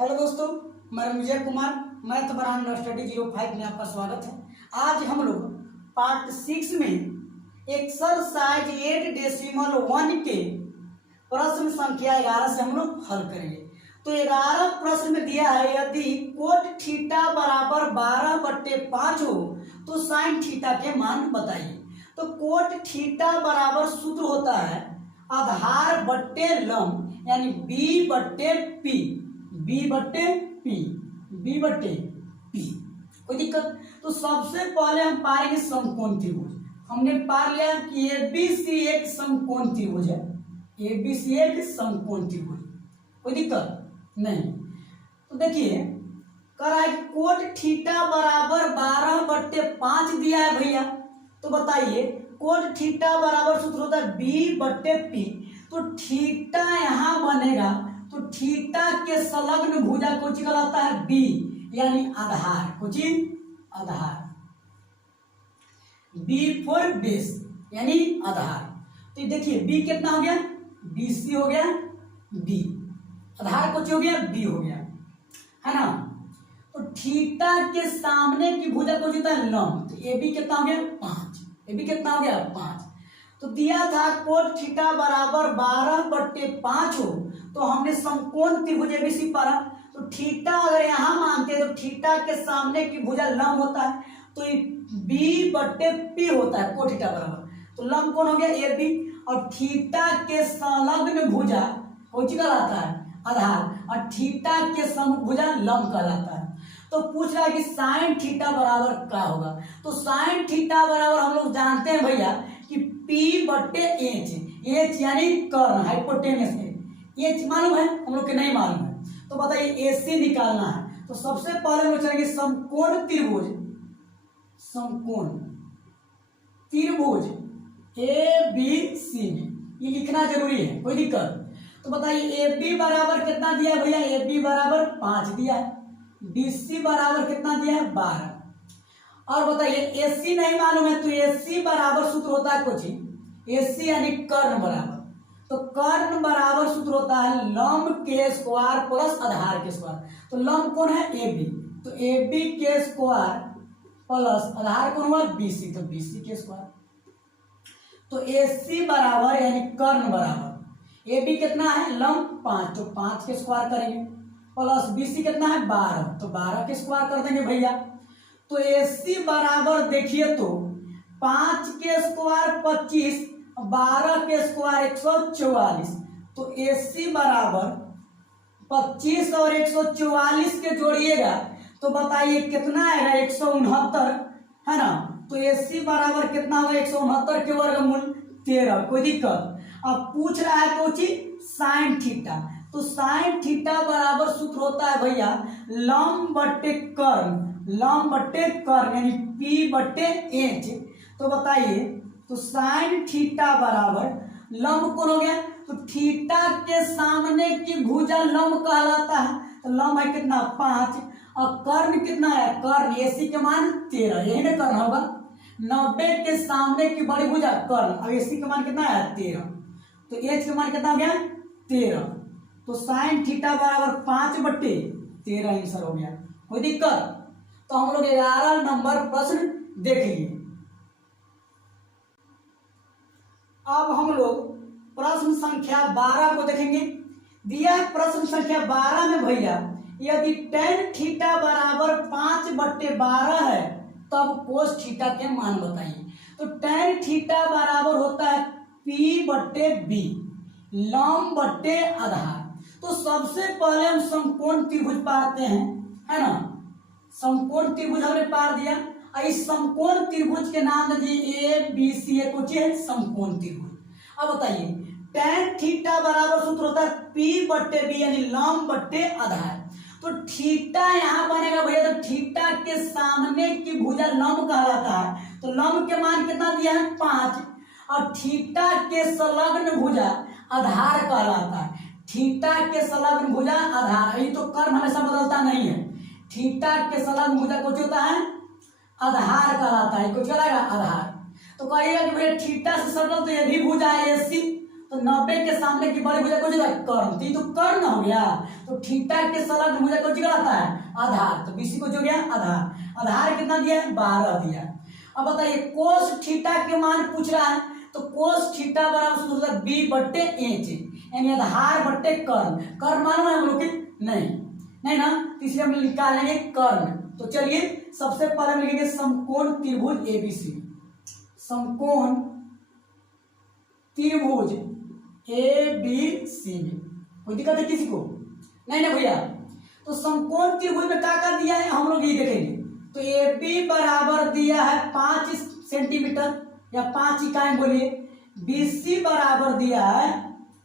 Hello दोस्तों, मैं Vijay Kumar, math brand study 05 में आपका स्वागत है। आज हम लोग पार्ट 6 में एक्सरसाइज 8.1 के प्रश्न संख्या 11 से हम लोग हल करेंगे। तो 11 प्रश्न में दिया है, यदि कोट थीटा बराबर 12/5 हो तो साइन थीटा के मान बताइए। तो कोट थीटा बराबर सूत्र होता है आधार बट्टे लंब, यानी बी बट्टे पी, बी बट्टे पी, बी बट्टे पी। कोई दिक्कत? तो सबसे पहले हम पाएंगे समकोण त्रिभुज। हमने पा लिया कि एबीसी एक समकोण त्रिभुज है, एबीसी एक समकोण त्रिभुज। कोई दिक्कत नहीं। तो देखिए कर रहा है कोट थीटा बराबर 12/5 दिया है भैया। तो बताइए कोट थीटा बराबर सूत्र होता है बी बट्टे पी। तो थीटा यहां बनेगा, तो थीटा के संलग्न भुजा को कहलाता है बी, यानी आधार। कुछ आधार, बी फॉर बेस, यानी आधार। तो देखिए बी कितना हो गया, बीसी हो गया, बी आधार कुछ हो गया, बी हो गया, है ना। तो थीटा के सामने की भुजा को होता है लंब। तो ए बी कितना हो गया 5, ए बी कितना हो गया 5। तो दिया था कोट थीटा बराबर 12/5 हो, तो हमने समकोण त्रिभुज एबीसी पढ़ा। तो थीटा अगर यहां मानते हैं तो थीटा के सामने की भुजा लंब होता है, तो बी बट्टे पी होता है कोट थीटा बराबर। तो लंब कौन हो गया ए बी, और थीटा के संलग्न भुजा कौन कहलाता है आधार, और थीटा के समभुजा लंब कहलाता है। तो पूछ रहा है कि साइन थीटा बराबर क्या होगा। तो साइन थीटा बराबर हम लोग जानते हैं भैया कि पी बट्टे एच, एच यानी कर्ण, हाइपोटेनस है। एच मालूम है हम लोग के, नहीं मालूम है। तो बताइए एसी निकालना है। तो सबसे पहले हम लोग चलेंगे समकोण त्रिभुज, समकोण त्रिभुज ए बी सी में, ये लिखना जरूरी है, कोई दिक्कत। तो बताइए ए बी बराबर कितना दिया है भैया, ए बी बराबर 5 दिया है, बी सी बराबर कितना दिया है 12। और बताइए एसी नहीं मालूम है, तो एसी बराबर सूत्र होता है कुछ, एसी यानी कर्ण बराबर। तो कर्ण बराबर सूत्र होता है लंब के स्क्वायर प्लस आधार के स्क्वायर। तो लंब कौन है ए बी, तो ए बी के स्क्वायर प्लस आधार कौन हुआ बीसी, तो बीसी के स्क्वायर। तो एसी बराबर यानी कर्ण बराबर ए बी कितना है लंब 5, तो 5 के स्क्वायर करेंगे, प्लस बीसी कितना है 12, तो 12 के स्क्वायर कर देंगे भैया। तो एसी बराबर देखिए तो 5 के स्क्वायर 25, 12 के स्क्वायर 144। तो एसी बराबर 25 और 144 के जोड़िएगा तो बताइए कितना आएगा 169, है ना। तो एसी बराबर कितना होगा 169 के वर्गमूल 13। कोई दिक्कत? अब पूछ रहा है कुछ साइन थीटा। तो साइन थीटा बराबर सूत्र होता है भैया लंब बट्टे कर्ण, लंब बट्टे कर्ण यानी पी बट्टे एच। तो बताइए तो साइन थीटा बराबर लंब कौन हो गया, तो थीटा के सामने की भुजा लंब कहलाता है। तो लंब है कितना 5, और कर्ण कितना है, कर्ण एसी के मान 13, यही ना कर्ण होगा। 90 के सामने की बड़ी भुजा कर्ण, अब एसी के मान कितना है 13, तो एच के मान कितना हो गया 13। तो साइन थीटा बराबर 5/13 आंसर हो गया। कोई दिक्कत? तो हम लोग 11 नंबर प्रश्न देख लिए। अब हम लोग प्रश्न संख्या 12 को देखेंगे। दिया है प्रश्न संख्या 12 में भैया यदि tan थीटा बराबर 5/12 है तब कोस थीटा के मान बताइए। तो tan थीटा बराबर होता है P बट्टे बी, लंब बट्टे आधार। तो सबसे पहले हम समकोण त्रिभुज पाते हैं, है ना। समकोण त्रिभुज हमने पार दिया। इस समकोण त्रिभुज के नाम दीजिए ए बी सी, कुछ है समकोण त्रिभुज। अब बताइए tan थीटा बराबर सूत्र होता है P बट्टे बी, यानी लंब बट्टे आधार। तो थीटा यहां बनेगा भैया, तो थीटा के सामने की भुजा लंब कहलाता है। तो लंब के मान कितना दिया है 5, और थीटा के संलग्न भुजा आधार कहलाता है। थीटा के संलग्न भुजा आधार, ये तो कर्म हमेशा बदलता नहीं है। थीटा के संलग्न भुजा कुछ होता है आधार कहलाता है, कुछ कहलाएगा आधार। तो कहिएगा कि भैया थीटा से सटल तो ये भी भुजा है एसी, तो 90 के सामने की बड़ी भुजा कौन सी होता है? कर्ण। तो ये तो कर्ण हो गया। तो थीटा के संलग्न भुजा कौन सी कहलाता है? आधार। तो बीसी को जो गया आधार। आधार कितना दिया है? 12 दिया। अब बताइए कोस थीटा के मान पूछ रहा है, तो कोस थीटा बराबर सूत्र होता है बी बट्टे एच, यानी आधार बट्टे कर्ण। कर्ण मालूम है हम लोग की? नहीं ना, तो इसलिए हम निकालेंगे कर्ण। तो चलिए सबसे पहले हम लिखेंगे समकोण त्रिभुज एबीसी। समकोण त्रिभुज एबीसी में कोई दिक्कत है किसी को? नहीं ना भैया। तो समकोण त्रिभुज में क्या क्या दिया है हम लोग ये देखेंगे। तो ए बी बराबर दिया है 5 सेंटीमीटर या 5 इकाई बोलिए। बी सी बराबर दिया है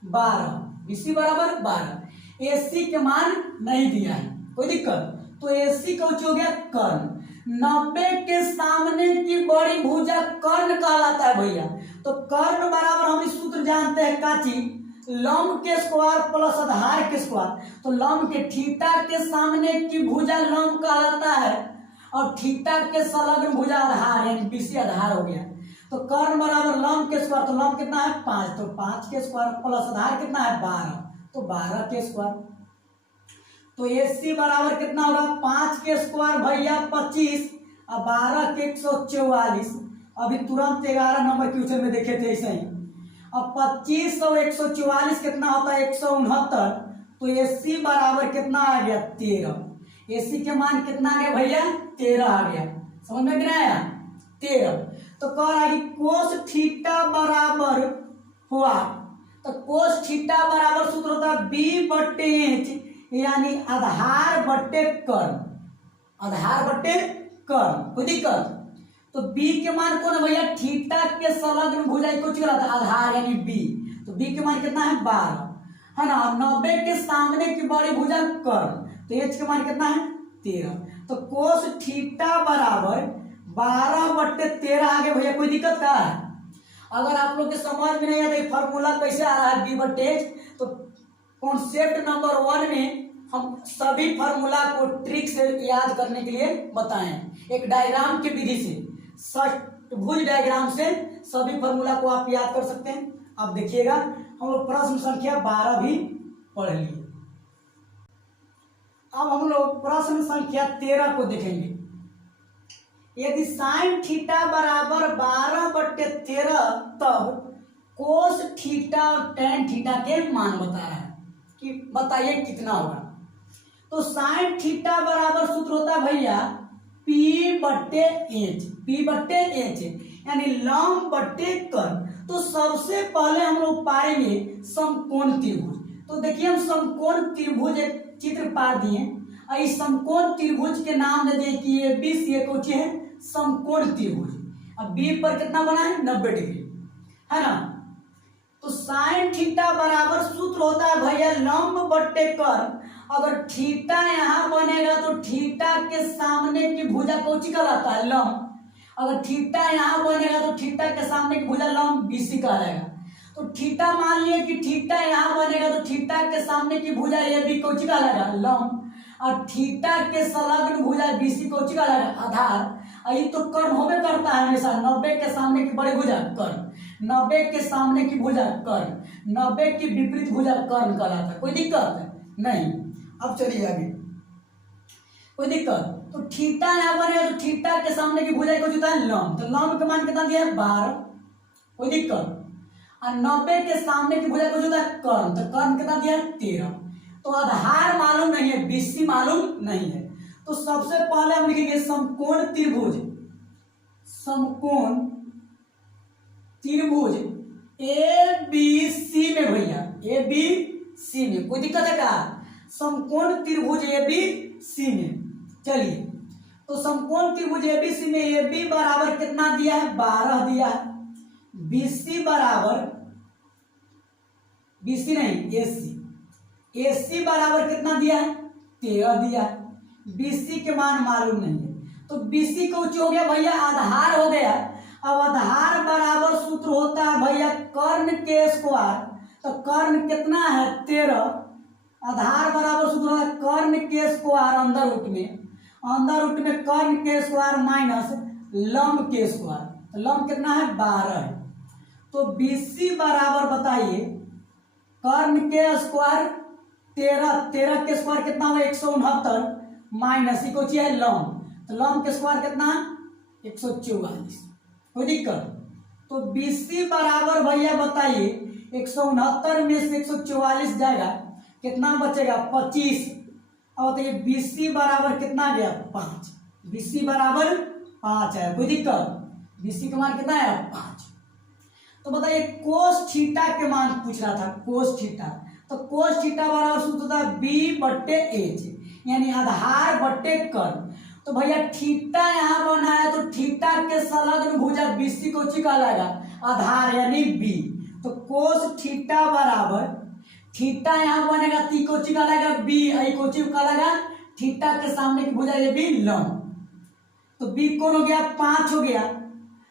12, बी सी बराबर 12। ए सी के मान नहीं दिया है, कोई दिक्कत? तो ए सी का हो गया कर्ण। 90 के सामने की बड़ी भुजा कर्ण कहलाता है भैया। तो कर्ण बराबर हम इस सूत्र जानते हैं काची, लंब के स्क्वायर प्लस आधार के स्क्वायर। तो लंब के थीटा के सामने की भुजा लंब कहलाता है और थीटा के संलग्न भुजा आधार, यानी बीसी आधार हो गया। तो कर्ण बराबर लंब के स्क्वायर, तो लंब कितना है 5, तो 5 के स्क्वायर प्लस आधार कितना है 12, तो 12 के स्क्वायर। तो एसी बराबर कितना होगा? 5 के स्क्वायर भैया 25 और 12 के 144। अभी तुरंत 11 नंबर क्वेश्चन में देखे थे ऐसे ही। अब 25 और 144 कितना होता है? 169। तो एसी बराबर कितना आ गया? 13। एसी के मान कितना आ गया भैया? 13 आ गया। समझ में कितना आया? 13। तो कह रहा है कि कोस थीटा बराबर हुआ, तो कोस थीटा बराबर सूत्र होता है बी बट्टे एच, यानी आधार बट्टे कर्ण। आधार बट्टे कर्ण, कोई दिक्कत? तो बी के मान कौन है भैया? थीटा के संलग्न भुजा कुछ कहलाता है आधार, यानी बी। तो बी के मान कितना है? 12 है ना। 90 के सामने की बड़ी भुजा कर्ण, तो एच के मान कितना है? 13। तो कोस थीटा बराबर 12 बट्टे 13 आ गया भैया। कोई दिक्कत का है? अगर आप लोग के समझ में नहीं आता फॉर्मूला कैसे आ रहा है बी बट्टे एच, तो कॉन्सेप्ट नंबर 1 में हम सभी फार्मूला को ट्रिक से याद करने के लिए बताएं। एक डायग्राम की विधि से, षटभुज डायग्राम से सभी फार्मूला को आप याद कर सकते हैं। अब देखिएगा हम लोग प्रश्न संख्या 12 भी पढ़ लिए। अब हम लोग प्रश्न संख्या 13 को देखेंगे। यदि साइन थीटा बराबर 12 बट्टे 13, तब कोस थीटा और टेन थीटा के मान बता रहा है कि बताइए कितना होगा। तो साइन थीटा बराबर सूत्र होता है भैया पी बट्टे एच, पी बट्टे एच यानी लंब बट्टे कर्ण। तो सबसे पहले हम लोग पाएंगे समकोण त्रिभुज। तो देखिए हम समकोण त्रिभुज एक चित्र पा दिए। इस समकोण त्रिभुज के नाम दे दें कि ये बी सी है समकोण त्रिभुज। अब बी पर कितना बना है? 90 डिग्री, है ना। तो साइन थीटा बराबर सूत्र होता है भैया लंब बट्टे कर्ण। अगर थीटा यहां बनेगा तो थीटा के सामने की भुजा कौन सी कहलाता है? लंब। अगर थीटा यहां बनेगा तो थीटा के सामने की भुजा लंब बीसी कहलाएगा। तो थीटा मान लिए कि थीटा यहां बनेगा तो थीटा के सामने की भुजा ए बी कौन सी कहलाएगा? लंब। और थीटा के संलग्न भुजा बीसी कौन सी कहलाएगा? आधार। ये तो कर्ण होबे करता है हमेशा। 90 के सामने की बड़ी भुजा कर्ण, 90 के सामने की भुजा कर्ण, 90 की विपरीत भुजा कर्ण कहलाता है। कोई दिक्कत है? नहीं। अब चलिए आगे, कोई दिक्कत? तो थीटा यहाँ पर है तो थीटा के सामने की भुजा को होता है लंब। तो लंब का मान कितना दिया है? 12। कोई दिक्कत? और 90 के सामने की भुजा को होता है कर्ण, तो कर्ण कितना दिया है? 13। तो आधार मालूम नहीं है, बीसी मालूम नहीं है। तो सबसे पहले हम लिखेंगे समकोण त्रिभुज, समकोण त्रिभुज ए बी सी में भैया, ए बी सी में। कोई दिक्कत है क्या? समकोण त्रिभुज ए बी सी में। चलिए तो समकोण त्रिभुज ए बी सी में ए बी बराबर कितना दिया है? 12 दिया है। बी सी बराबर, बी सी नहीं ए सी, ए सी बराबर कितना दिया है? 13 दिया है। बीसी के मान मालूम नहीं है तो बीसी को हो गया भैया आधार हो गया। अब आधार बराबर सूत्र होता है भैया कर्ण के स्क्वायर। तो कर्ण कितना है? 13। आधार बराबर सूत्र है कर्ण के स्क्वायर अंदर रूट में, अंदर रूट में कर्ण के स्क्वायर माइनस लंब के स्क्वायर। तो लंब कितना है? 12 है। तो बीसी बराबर बताइए कर्ण के स्क्वायर 13 के स्क्वायर कितना हुआ 169 माइनस ही कोची है लम, तो लम के स्क्वायर कितना 144। कोई दिक्कत? तो BC बराबर भैया बताइए 169 में से 144 जाएगा कितना बचेगा 25। अब बताइए BC बराबर कितना गया 5, BC बराबर 5 है। कोई दिक्कत? BC का मान कितना है 5। तो बताइए कोस थीटा के मान पूछ रहा था, कोस थीटा, तो कोस थीटा बराबर सूत्र होता है B/H यानी आधार बट्टे कर्ण। तो भैया थीटा यहाँ बना है तो थीटा के संलग्न भुजा BC को कहलाएगा आधार यानी B। तो कोस थीटा बराबर थीटा यहाँ बनेगा ती को कहलाएगा B, आई को कहलाएगा थीटा के सामने की भुजा ये भी लंब। तो B कौन हो गया 5 हो गया,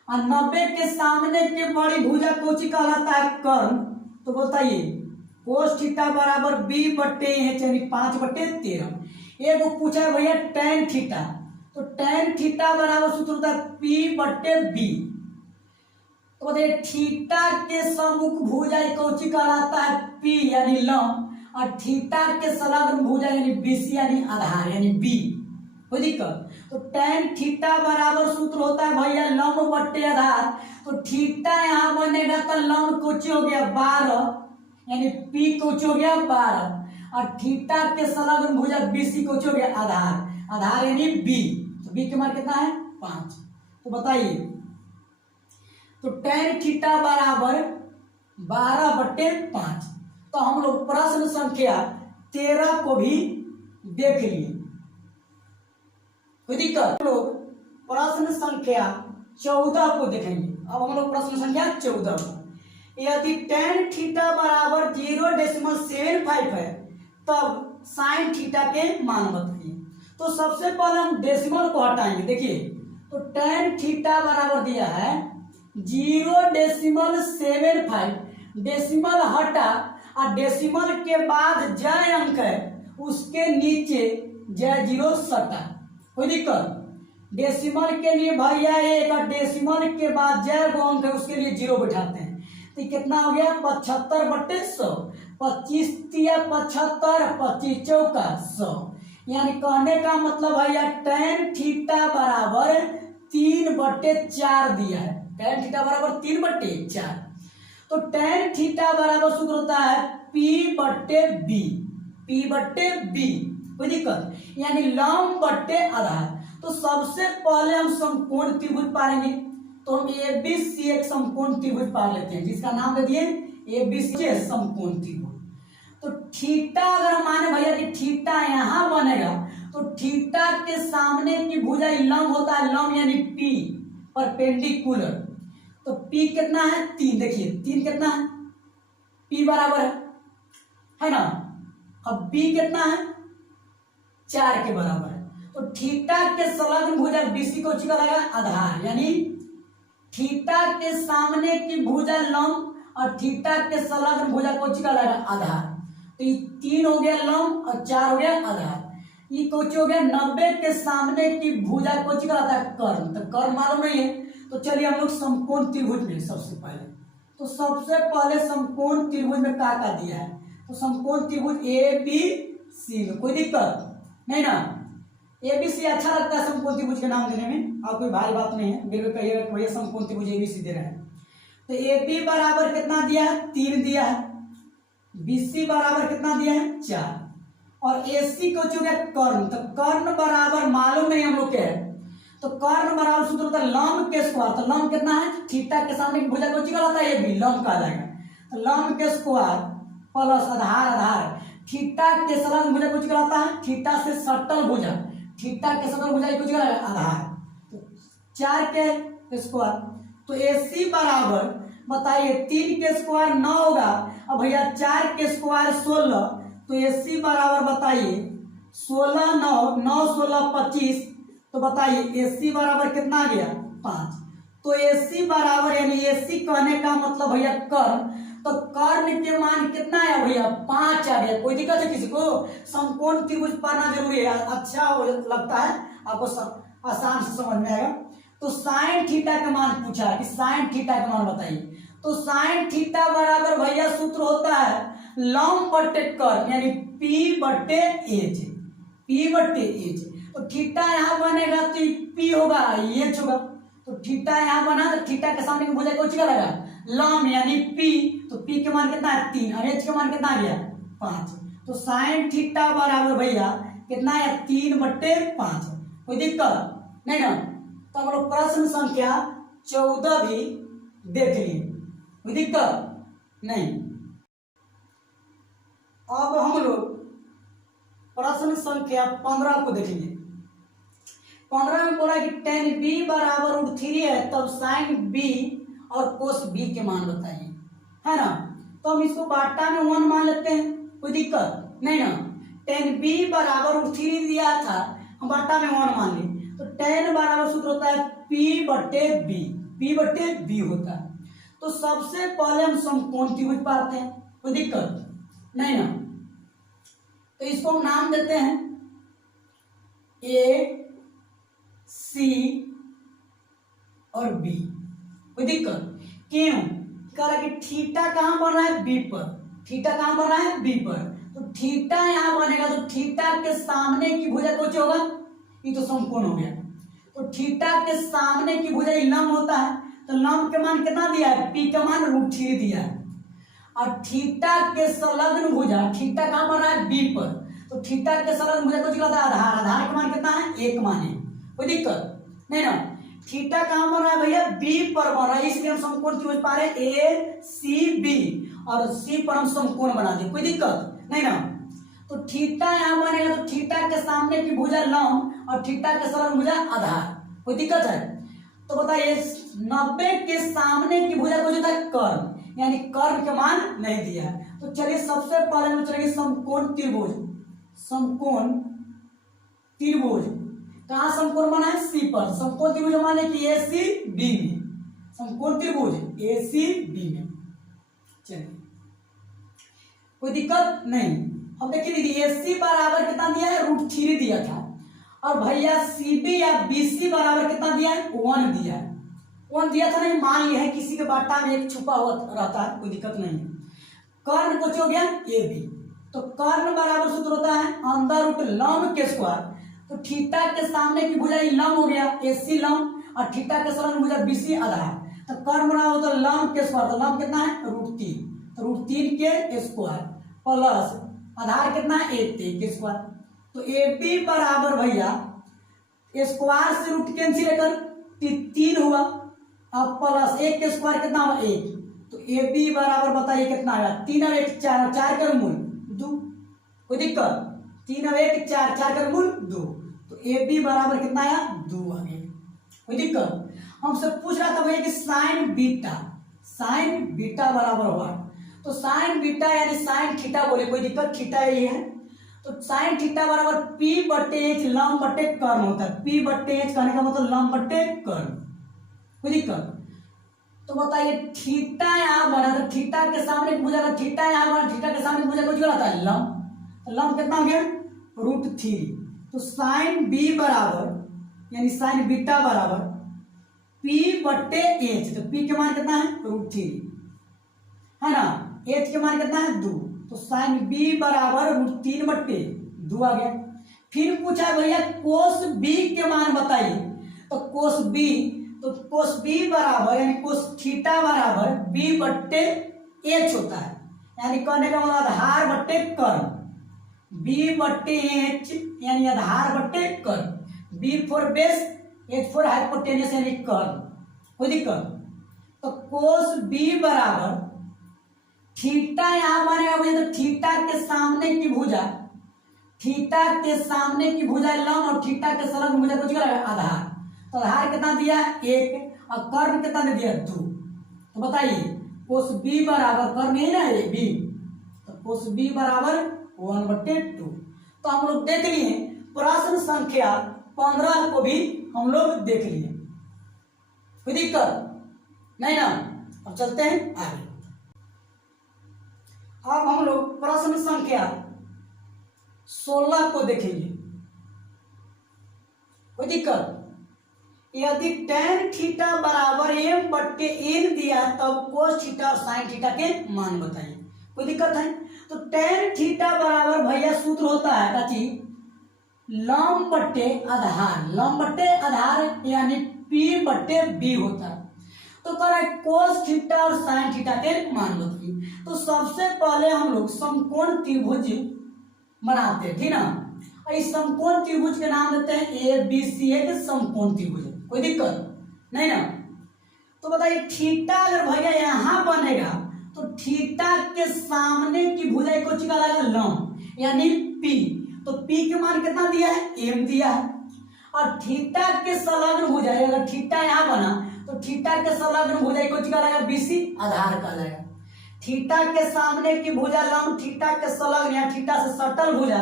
और 90 के सामने के बड़ी भुजा को कहलाता है कर्ण। तो बताइए कोस थीटा बराबर B/H यानी 5/13। एक पूछा है भैया tan थीटा, तो tan थीटा बराबर सूत्र होता है P/B। तो बताइए थीटा के सम्मुख भुजा को कहलाता है P यानी लंब, और थीटा के संलग्न भुजा यानी BC यानी आधार यानी B। कोई दिक्कत? तो tan थीटा बराबर सूत्र होता है भैया लंब बट्टे आधार। तो थीटा यहाँ बनेगा तो लंब कोची हो गया 12 यानी P कोची हो गया 12, और थीटा के संलग्न भुजा BC कोची हो गया आधार, आधार यानी B। तो B के मान कितना है 5। तो बताइए तो tan थीटा बराबर 12/5। तो हम लोग प्रश्न संख्या 13 को भी देख लिए। कोई दिक्कत? हम लोग प्रश्न संख्या 14 को देखेंगे। अब हम लोग प्रश्न संख्या 14 को, यदि tan थीटा बराबर 0.75 है तब sin थीटा के मान बताइए। तो सबसे पहले हम डेसिमल को हटाएंगे। देखिए तो tan थीटा बराबर दिया है 0.75, डेसिमल हटा और डेसिमल के बाद जय अंक है उसके नीचे जय 0 सटा। कोई दिक्कत? डेसिमल के लिए भैया 1 और डेसिमल के बाद जय गो अंक है उसके लिए 0 बैठाते हैं। तो कितना हो गया 75/100, 25 तिया 75, 25 चौका 100। यानी कहने का मतलब भैया tan थीटा बराबर 3/4 दिया है। tan थीटा बराबर 3/4। तो tan थीटा बराबर सूत्र होता है P/B, P/B। कोई दिक्कत? यानी लंब बट्टे आधार। तो सबसे पहले हम समकोण त्रिभुज पाएंगे। तो हम ABC एक समकोण त्रिभुज पा लेते हैं जिसका नाम दे दिए ABC समकोण त्रिभुज। तो थीटा अगर माने भैया कि थीटा यहाँ बनेगा तो थीटा के सामने की भुजा लंब होता है, लंब यानी P परपेंडिकुलर। तो P कितना है 3, देखिए 3 कितना है P बराबर है ना। अब B कितना है 4 के बराबर है। तो थीटा के संलग्न भुजा BC को कहलाएगा आधार यानी थीटा के सामने की भुजा लंब और थीटा के संलग्न भुजा को कहलाएगा आधार। तो ये 3 हो गया लंब और 4 हो गया आधार। ये कोच हो गया 90 के सामने की भुजा को कहलाता है कर्ण। तो कर्ण मालूम नहीं है तो चलिए हम लोग समकोण त्रिभुज में सबसे पहले, तो सबसे पहले समकोण त्रिभुज में क्या दिया है। तो समकोण त्रिभुज ABC में कोई दिक्कत नहीं ना। ABC अच्छा लगता है समकोण त्रिभुज के नाम देने में, और कोई भारी बात नहीं है। बिल्कुल कहिएगा भैया समकोण त्रिभुज ABC दे रहे हैं। तो AB बराबर कितना दिया है 3 दिया है, BC बराबर कितना दिया है 4, और AC को जो है कर्ण। तो कर्ण बराबर मालूम नहीं हम लोग के है। तो कर्ण बराबर सूत्र होता है लंब के स्क्वायर। तो लंब कितना है थीटा के सामने की भुजा को कहलाता है ये भी लंब कहा जाएगा। तो लंब के स्क्वायर प्लस आधार, आधार थीटा के संलग्न भुजा को कहलाता है थीटा से सटल भुजा, थीटा के संलग्न भुजा को कहलाता है आधार। तो 4 के स्क्वायर। तो AC बराबर बताइए 3 के स्क्वायर 9 होगा, अब भैया 4 के स्क्वायर 16। तो AC बराबर बताइए 16 9 9 16 25। तो बताइए AC बराबर कितना आ गया 5। तो AC बराबर यानी AC कहने का मतलब भैया कर्ण। तो कर्ण के मान कितना है भैया 5 आ गया। कोई दिक्कत है किसी को? समकोण त्रिभुज पढ़ना जरूरी है, अच्छा लगता है आपको, आसान से समझ में आएगा। तो साइन थीटा का मान पूछा है कि साइन थीटा का मान बताइए। तो साइन थीटा बराबर भैया सूत्र होता है लंब बट्टे कर्व यानी P बट्टे एच, P बट्टे एच। तो थीटा यहाँ बनेगा तो P होगा, एच होगा। तो थीटा यहाँ बना तो थीटा के सामने की भुजा कौन सा लगा, लंब यानी P। तो P के मान कितना है 3 और एच के मान कितना आ गया 5। तो साइन थीटा बराबर भैया कितना है 3/5। कोई दिक्कत नहीं ना। तो हम लोग प्रश्न संख्या 14 भी देख लिए, कोई दिक्कत नहीं। अब हम लोग प्रश्न संख्या 15 को देखेंगे। 15 में बोला कि tan b बराबर √3 है, तब sin b और cos b के मान बताइए, है ना। तो हम इसको बाटा में 1 मान लेते हैं, कोई दिक्कत नहीं ना। tan b बराबर √3 दिया था, हम बाटा में 1 मान लें। तो tan बराबर सूत्र होता है p बट्टे b होता है। तो सबसे पहले हम समकोण त्रिभुज पाते हैं, कोई दिक्कत नहीं ना। तो इसको हम नाम देते हैं ए सी और बी, कोई दिक्कत क्यों, कह रहा कि थीटा कहां बन रहा है बी पर, थीटा कहां बन रहा है बी पर। तो थीटा यहां बनेगा तो थीटा के सामने की भुजा कुछ होगा, ये तो समकोण हो गया। तो थीटा के सामने की भुजा लंब होता है, तो लंब के मान कितना दिया है, पी का मान √3 दिया है। और थीटा के संलग्न भुजा, थीटा कहां बन रहा है बी पर, तो थीटा के संलग्न भुजा कुछ कहता है आधार, आधार का मान कितना है 1 मान है, कोई दिक्कत नहीं ना। थीटा कहां बन रहा है भैया बी पर बन रहा है, इसलिए हम समकोण त्रिभुज पा रहे हैं ए सी बी, और सी पर हम समकोण बना दे, कोई दिक्कत नहीं ना। तो थीटा यहां बनेगा तो थीटा के सामने की भुजा लंब और थीटा के संलग्न भुजा आधार, कोई दिक्कत है। तो बताइए 90 के सामने की भुजा कुछ होता है कर्व, यानी कर्व के मान नहीं दिया। तो चलिए सबसे पहले हम चलेंगे समकोण त्रिभुज, समकोण त्रिभुज कहां समकोण बना है सी पर, समकोण त्रिभुज माने कि ए सी बी में, समकोण त्रिभुज ए सी बी में। चलिए कोई दिक्कत नहीं। अब देखिए दीदी ए सी बराबर कितना दिया है √3 दिया था, और भैया सी बी या बी सी बराबर कितना दिया है 1 दिया है, 1 दिया था नहीं, मान लिया है किसी के बाटा में एक छुपा हुआ रहता है, कोई दिक्कत नहीं है। कर्ण कुछ हो गया ए बी, तो कर्ण बराबर सूत्र होता है अंदर रूट लंब के स्क्वायर। तो थीटा के सामने की भुजा लंब हो गया ए सी लंब, और थीटा के संलग्न भुजा बी सी आधार। तो कर्ण बराबर होता है लंब के स्क्वायर, तो लंब कितना है √3, तो √3 के स्क्वायर प्लस आधार कितना है 1 के स्क्वायर। तो ए बी बराबर भैया स्क्वायर से रूट कैंसिल कर 3 हुआ, अब प्लस 1 के स्क्वायर कितना हुआ 1। तो ए बी बराबर बताइए कितना आया 3 और 1 4, 4 का मूल 2, कोई दिक्कत 3 और 1 4, 4 का मूल 2। तो ए बी बराबर कितना आया 2 आ गया, कोई दिक्कत। हमसे पूछ रहा था भैया कि साइन बीटा बराबर हुआ, तो साइन बीटा यानी साइन थीटा बोले, कोई दिक्कत थीटा ये है। तो साइन थीटा बराबर P बट्टे एच लंब बट्टे कर्ण होता है, P बट्टे एच कहने का मतलब लंब बट्टे कर्ण, कोई दिक्कत। तो बताइए थीटा यहाँ बना, तो थीटा के सामने भुजा का थीटा यहाँ बना, थीटा के सामने भुजा कुछ होता है लंब, तो लंब कितना हो गया √3। तो साइन बी बराबर यानी साइन बीटा बराबर P बट्टे एच, तो P के मान कितना है √3 है ना, एच के मान कितना है 2। तो साइन बी बराबर √3/2 आ गया। फिर पूछा भैया कोस बी के मान बताइए, तो कोस बी बराबर यानी कोस थीटा बराबर बी बट्टे एच होता है, यानी कहने का मतलब आधार बट्टे कर्ण, बी बट्टे एच यानी आधार बट्टे कर्ण, B for base H for hypotenuse यानी कर्ण, कोई दिक्कत। तो कोस बी बराबर थीटा यहां बनेगा भैया, तो थीटा के सामने की भुजा, थीटा के सामने की भुजा लंब और थीटा के संलग्न भुजा कुछ आधार। तो आधार कितना दिया 1 और कर्ण कितना दे दिया 2। तो बताइए कोस बी बराबर कर्ण यही ना बी, तो कोस बी बराबर 1/2। तो हम लोग देख लिए प्रश्न संख्या 15 को भी हम लोग देख लिए, कोई दिक्कत नहीं ना। अब चलते हैं आगे। अब हम लोग प्रश्न संख्या 16 को देखेंगे, कोई दिक्कत। यदि tan थीटा बराबर m/n दिया तब cos थीटा और sin थीटा के मान बताइए, कोई दिक्कत है। तो tan थीटा बराबर भैया सूत्र होता है काची लंब बट्टे आधार, लंब बट्टे आधार यानी P बट्टे B होता है। तो कह रहा है कोस थीटा और साइन थीटा के मान बताइए। तो सबसे पहले हम लोग समकोण त्रिभुज बनाते हैं, ठीक ना। इस समकोण त्रिभुज के नाम देते हैं ABC, एक समकोण त्रिभुज, कोई दिक्कत नहीं ना। तो बताइए थीटा अगर भैया यहाँ बनेगा तो थीटा के सामने की भुजा को चिका लगेगा लंब यानी P, तो P के मान कितना दिया है M दिया है। और थीटा के संलग्न भुजा, अगर थीटा यहाँ बना तो थीटा के संलग्न भुजा को चिका लगेगा BC, आधार का जाएगा। थीटा के सामने की भुजा लंब, थीटा के संलग्न या थीटा से सटल भुजा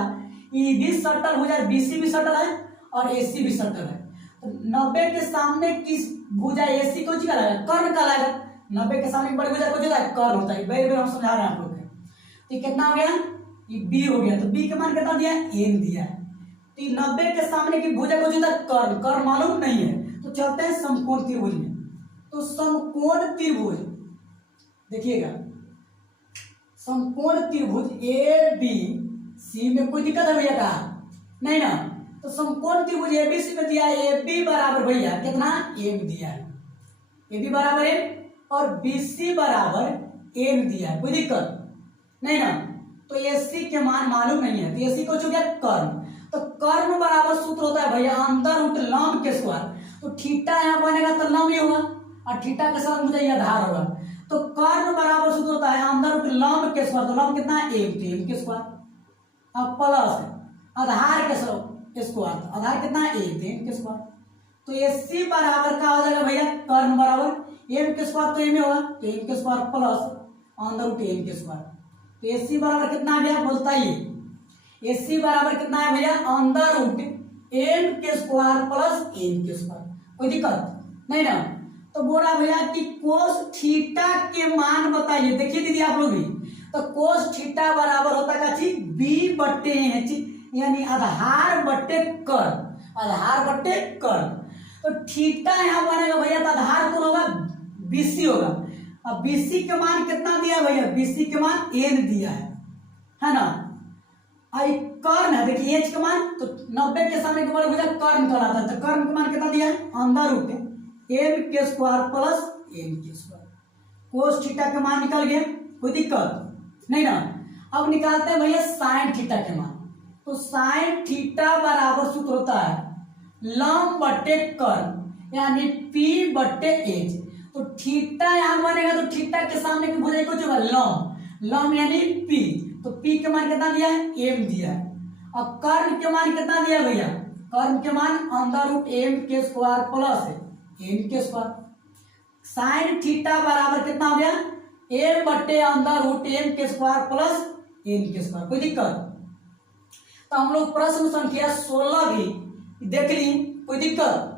ये भी सटल भुजा, BC भी सटल है और AC भी सटल है। तो 90 के सामने की भुजा AC को चिका लगेगा कर्ण का लगेगा। 90 के सामने की बड़ी भुजा को जो है कर्ण होता है, बार बार हम समझा रहे हैं आप लोग को। तो कितना हो गया ये B हो गया, तो B के मान कितना दिया है M दिया है। तो 90 के सामने की भुजा को जो है कर्ण, कर्ण मालूम नहीं है। तो चलते हैं समकोण त्रिभुज में। तो समकोण त्रिभुज देखिएगा, समकोण त्रिभुज ABC में कोई दिक्कत है भैया का नहीं ना। तो समकोण त्रिभुज ABC में दिया है AB बराबर भैया कितना M दिया है, AB बराबर M और BC बराबर M दिया है, कोई दिक्कत नहीं ना। तो AC के मान मालूम नहीं है, तो AC को चुका कर्ण। तो कर्ण बराबर सूत्र होता है भैया अंदर रूट लंब के स्क्वायर। तो थीटा यहाँ बनेगा तो लंब ही होगा और थीटा के साथ मुझे यह आधार होगा। तो कर्ण बराबर सूत्र होता है अंदर रूट लंब के स्क्वायर, तो लंब कितना है M के स्क्वायर अब प्लस आधार के स्क्वायर, आधार कितना है M के स्क्वायर। तो AC बराबर क्या हो जाएगा भैया कर्ण बराबर M के स्क्वायर, तो M होगा तो M के स्क्वायर प्लस अंदर रूट M के स्क्वायर। तो AC बराबर कितना है भैया बोलता ही AC बराबर कितना है भैया अंदर रूट M के स्क्वायर प्लस M के स्क्वायर, कोई दिक्कत नहीं ना। तो बोला भैया कि कोस थीटा के मान बताइए। देखिए दीदी आप लोग भी, तो कोस थीटा बराबर होता है B बट्टे H यानी आधार बट्टे कर्ण, आधार बट्टे कर्ण। तो थीटा यहाँ बनेगा भैया तो आधार कौन होगा BC होगा। अब BC के मान कितना दिया है भैया, BC के मान N दिया है ना। आई कर्ण है देखिए H का मान, तो 90 के सामने के बड़े भुजा कर्ण कहलाता है। तो कर्ण का मान कितना दिया है अंदर रूट M के स्क्वायर प्लस M के स्क्वायर। कोस थीटा के मान निकल गया, कोई दिक्कत नहीं ना। अब निकालते हैं भैया साइन थीटा के मान। तो साइन थीटा बराबर सूत्र होता है लंब बट्टे कर्ण यानी P बट्टे H। तो थीटा यहाँ बनेगा तो थीटा के सामने की भुजा को जो है लंब, लंब यानी P, तो P के मान कितना दिया है M दिया है। अब कर्ण के मान कितना दिया है भैया, कर्ण के मान अंदर रूट M के स्क्वायर प्लस M के स्क्वायर। साइन थीटा बराबर कितना हो गया M बट्टे अंदर रूट M के स्क्वायर प्लस M के स्क्वायर, कोई दिक्कत। तो हम लोग प्रश्न संख्या 16 भी देख ली, कोई दिक्कत।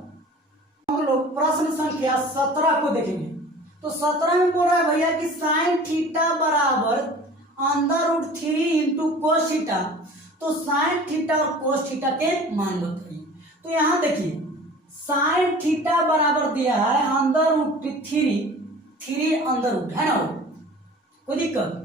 हम लोग प्रश्न संख्या 17 को देखेंगे। तो 17 में बोल रहा है भैया कि साइन थीटा बराबर अंदर रूट 3 इंटू कोस थीटा। तो साइन थीटा और कोस थीटा के मान बताइए। तो यहाँ देखिए साइन थीटा बराबर दिया है अंदर रूट 3 अंदर रूट है ना, कोई दिक्कत।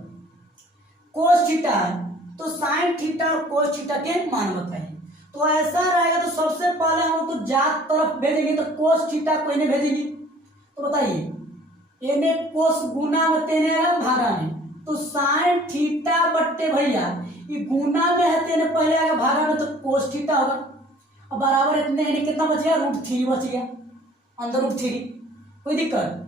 कोस थीटा है तो साइन थीटा और कोस थीटा के मान बताइए। तो ऐसा रहेगा तो सबसे पहले हम तो जात तरफ भेजेंगे, तो कोस थीटा को इन्हें भेजेंगे। तो बताइए इन्हें कोस गुना में तेने भागा में, तो साइन थीटा बट्टे भैया ये गुना में है तेने पहले आएगा भागा में, तो कोस थीटा होगा। अब बराबर इतने इन्हें कितना बचेगा रूट 3 बच गया अंदर रूट 3, कोई दिक्कत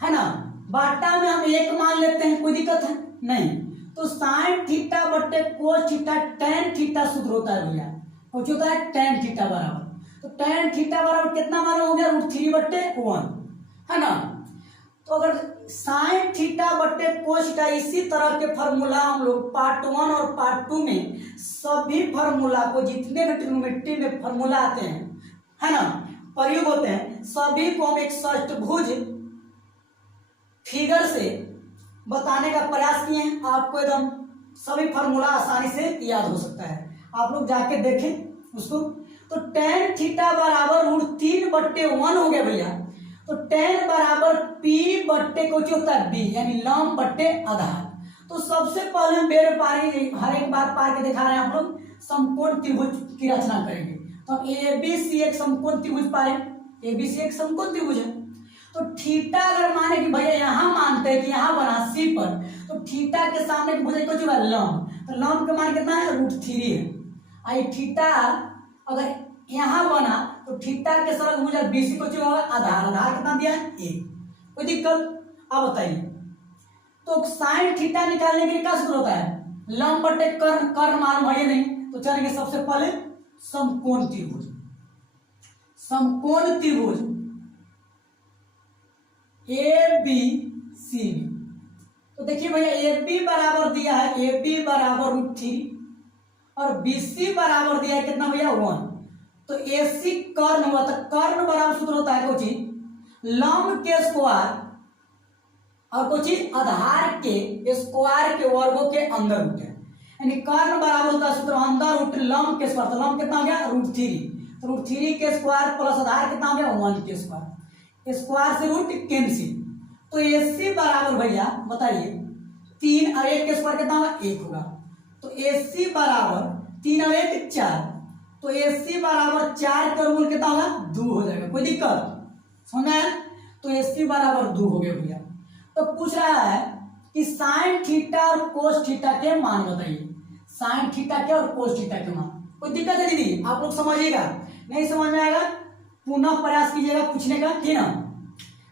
है ना। बाटा में हम 1 मान लेते हैं, कोई दिक्कत है नहीं। तो साइन थीटा बट्टे कोस थीटा tan थीटा सूत्र होता है भैया, कुछ होता है tan थीटा बराबर। तो tan थीटा बराबर कितना मालूम हो गया रूट 3 बट्टे 1 है ना। तो अगर साइन थीटा बट्टे कोस थीटा, इसी तरह के फार्मूला हम लोग पार्ट 1 और पार्ट 2 में सभी फार्मूला को जितने भी ट्रिग्नोमेट्री में फार्मूला आते हैं है ना, प्रयोग होते हैं, सभी को हम एक षष्ठभुज फिगर से बताने का प्रयास किए हैं। आपको एकदम सभी फार्मूला आसानी से याद हो सकता है, आप लोग जाके देखें उसको। तो tan थीटा बराबर रूट 3 बट्टे 1 हो गया भैया। तो tan बराबर P बट्टे कुछ होता है B, यानी लंब बट्टे आधार। तो सबसे पहले हम बेड़ पारी हर एक बार पार के दिखा रहे हैं आप लोग, समकोण त्रिभुज की रचना करेंगे। तो अब ABC एक समकोण त्रिभुज पाए, ABC एक समकोण त्रिभुज है। तो थीटा अगर माने कि भैया यहाँ मानते हैं कि यहाँ बना C पर, तो थीटा के सामने की भुजा कुछ होगा लंब, तो लंब का मान कितना है √3 है। आई थीटा अगर यहाँ बना तो थीटा के सरल भुजा BC को होगा आधार, आधार कितना दिया है 1। कोई दिक्कत? अब बताइए, तो साइन थीटा निकालने के लिए क्या सूत्र होता है? लंब बटे कर्ण, कर्ण मालूम है नहीं, तो चलेंगे सबसे पहले समकोण त्रिभुज। समकोण त्रिभुज ABCD, तो देखिए भैया AB बराबर दिया है, AB बराबर √3 और BC बराबर दिया है कितना भैया 1। तो AC कर्ण हुआ, तो कर्ण बराबर सूत्र होता है कुछ लंब के स्क्वायर और कुछ आधार के स्क्वायर के वर्गों के अंदर रूट है, यानी कर्ण बराबर होता है सूत्र अंदर रूट लंब के स्क्वायर। तो लंब कितना हो गया √3, तो √3 के स्क्वायर प्लस आधार कितना हो गया 1 के स्क्वायर, स्क्वायर से रूट कैंसिल। तो AC बराबर भैया बताइए 3 और 1 के स्क्वायर कितना होगा 1 होगा। तो AC बराबर 3 और 1 4, तो AC बराबर 4 का मूल कितना होगा 2 हो जाएगा। कोई दिक्कत? समझ में? तो AC बराबर 2 हो गया भैया। तो पूछ रहा है कि साइन थीटा और कोस थीटा के मान बताइए, साइन थीटा के और कोस थीटा के मान। कोई दिक्कत है दीदी? आप लोग समझिएगा, नहीं समझ में आएगा पुनः प्रयास कीजिएगा पूछने का, ठीक ना।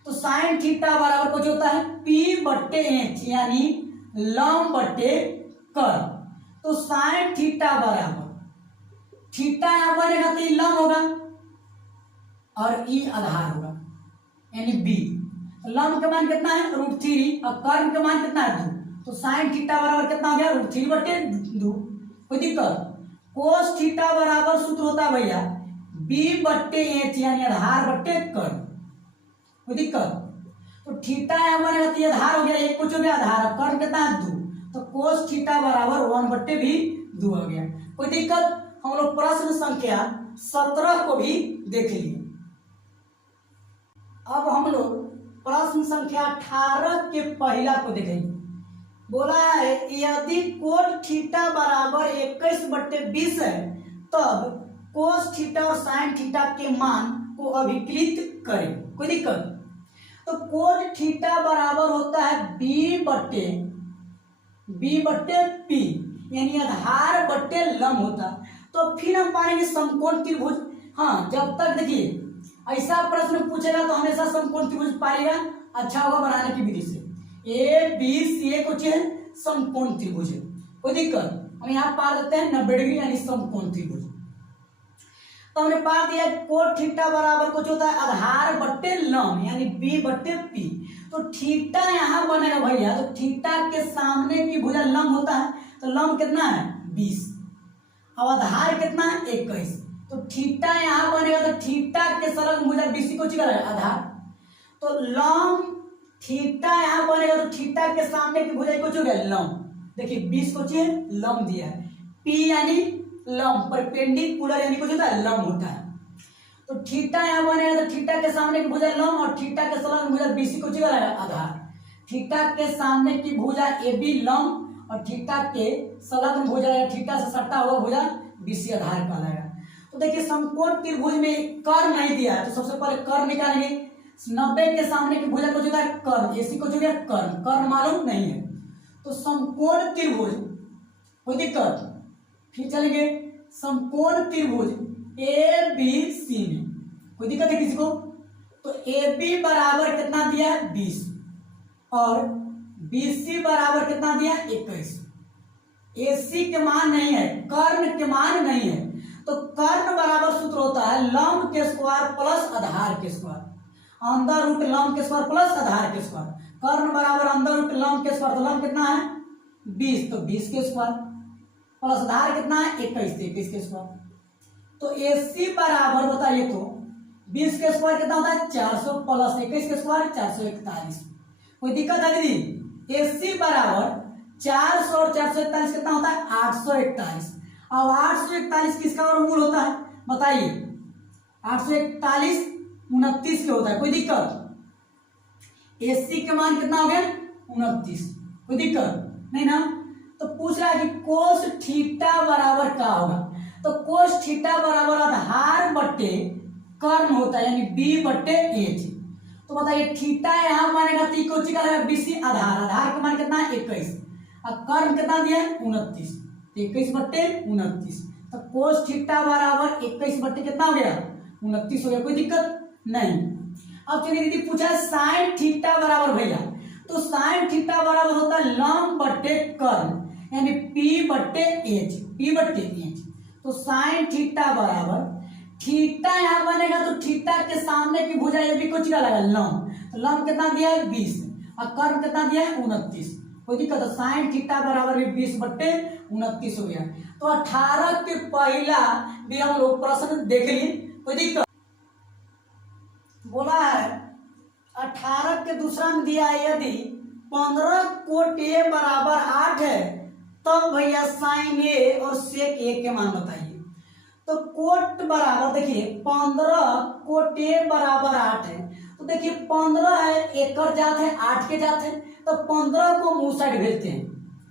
तो साइन थीटा बराबर कुछ होता है P बट्टे H, यानी लंब बट्टे कर्ण। तो साइन थीटा बराबर थीटा यहां बनेगा तो लंब होगा और E आधार होगा, यानी B। लंब का मान कितना है √3 और कर्ण का मान कितना है 2, तो साइन थीटा बराबर कितना हो गया √3 बट्टे 2। कोई दिक्कत? कोस थीटा बराबर सूत्र होता है भैया B बट्टे H, यानी आधार बट्टे कर्ण। कोई दिक्कत? तो थीटा यहाँ बनेगा तो आधार हो गया, एक कुछ हो गया आधार, कर्ण कितना है 2, तो कोस थीटा बराबर 1 बट्टे भी 2 हो गया। कोई दिक्कत? हम लोग प्रश्न संख्या 17 को भी देख लिए। अब हम लोग प्रश्न संख्या 18 के पहला को देखेंगे। बोला है यदि कोण थीटा बराबर 21 बट्टे 20 है, तब कोस थीटा और साइन थीटा के मान को अभिकलित करें। कोई दिक्कत? तो कोण थीटा बराबर होता है B बट्टे P, यानी आधार बट्टे लंब होता है। तो फिर हम पाएंगे समकोण त्रिभुज। हाँ, जब तक देखिए ऐसा प्रश्न पूछेगा तो हमेशा समकोण त्रिभुज पाएगा, अच्छा होगा बनाने की विधि से। ABC कुछ है समकोण त्रिभुज है। कोई दिक्कत? हम यहाँ पा देते हैं 90 डिग्री, यानी समकोण त्रिभुज। तो हमने पा दिया कोण थीटा बराबर कुछ होता है आधार बट्टे लंब, यानी B बट्टे P। तो थीटा यहाँ बनेगा भैया, तो थीटा के सामने की भुजा लंब होता है, तो लंब कितना है 20, अब आधार कितना है 21। तो थीटा यहाँ बनेगा, तो थीटा के सरल भुजा BC को चिका आधार, तो लंब थीटा यहाँ बनेगा, तो थीटा के सामने की भुजा कुछ हो गया लंब। देखिए 20 को चाहिए लंब दिया है, P यानी लंब, परपेंडिकुलर यानी कुछ होता है लंब होता है। तो थीटा यहाँ बनेगा, तो थीटा के सामने की भुजा लंब और थीटा के सरल भुजा BC को चिका आधार। थीटा के सामने की भुजा AB लंब और थीटा के संलग्न भुजा या थीटा से सटा हुआ भुजा BC आधार कहलाएगा। तो देखिए समकोण त्रिभुज में कर्ण नहीं दिया है, तो सबसे पहले कर्ण निकालेंगे। 90 के सामने की भुजा को जो है कर्ण, AC को जो है कर्ण, कर्ण मालूम नहीं है। तो समकोण त्रिभुज, कोई दिक्कत? फिर चलेंगे समकोण त्रिभुज ABC में, कोई दिक्कत है किसी को? तो AB बराबर कितना दिया है 20 और BC बराबर कितना दिया है 21। AC के मान नहीं है, कर्ण के मान नहीं है, तो कर्ण बराबर सूत्र होता है लंब के स्क्वायर प्लस आधार के स्क्वायर, अंदर रूट लंब के स्क्वायर प्लस आधार के स्क्वायर। कर्ण बराबर अंदर रूट लंब के स्क्वायर, तो लंब कितना है 20, तो 20 के स्क्वायर प्लस आधार कितना है 21, तो 21 के स्क्वायर। तो AC बराबर बताइए तो 20 के स्क्वायर कितना होता है 400 प्लस 21 के स्क्वायर 441। कोई दिक्कत है दीदी? AC बराबर 400 और 441 कितना होता है 841। अब 841 किसका वर्गमूल होता है बताइए? 841 29 के होता है। कोई दिक्कत? AC का मान कितना हो गया 29, कोई दिक्कत नहीं ना। तो पूछ रहा है कि कोस थीटा बराबर क्या होगा, तो कोस थीटा बराबर आधार बट्टे कर्ण होता है, यानी B बट्टे H। तो बताइए थीटा यहाँ मानेगा तो इक्वल का है BC आधार, आधार का मान कितना है 21 और कर्ण कितना दिया है 29, 21 बट्टे 29। तो कोस थीटा बराबर 21 बट्टे कितना हो गया 29 हो गया, कोई दिक्कत नहीं। अब चलिए दीदी पूछा है साइन थीटा बराबर भैया, तो साइन थीटा बराबर होता है लंब बट्टे कर्ण, यानी P बट्टे H, P बट्टे H। तो साइन थीटा बराबर थीटा यहाँ बनेगा तो थीटा के सामने की भुजा ये भी कुछ का लगा लंब, तो लंब कितना दिया है 20 और कर्ण कितना दिया है 29, कोई दिक्कत। तो साइन थीटा बराबर भी 20 बट्टे 29 हो गया। तो 18 के पहला भी हम लोग प्रश्न देख लिए, कोई दिक्कत। बोला है 18 के दूसरा में दिया है यदि 15 कोट A बराबर 8 है तब भैया साइन A और सेक A के मान बताइए। तो कोट बराबर देखिए 15 कोट A बराबर 8 है, तो देखिए 15 है एकड़ जात है 8 के जात है, तो 15 को मुंह साइड भेजते हैं,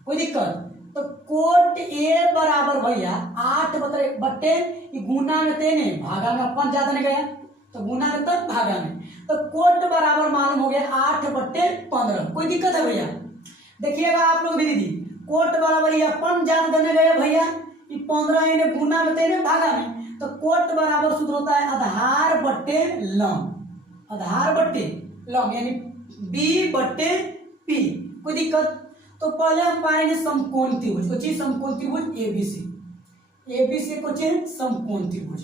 कोई दिक्कत। तो कोट A बराबर भैया 8 बट्टे गुना में तेने भागा में अपन ज्यादा नहीं गया, तो गुना में तब भागा में, तो कोट बराबर मालूम हो गया 8 बट्टे 15, कोई दिक्कत है भैया। देखिएगा आप लोग भी दीदी कोट बराबर ये अपन ज्यादा देने गए भैया, 15 इन्हें गुना में तेने भागा में, तो कोट बराबर सूत्र होता है आधार बट्टे लंब, आधार बट्टे लंब यानी B बट्टे P, कोई दिक्कत। तो पहले हम पाएंगे समकोण त्रिभुज, कुछ समकोण त्रिभुज ABC, ABC कुछ समकोण त्रिभुज।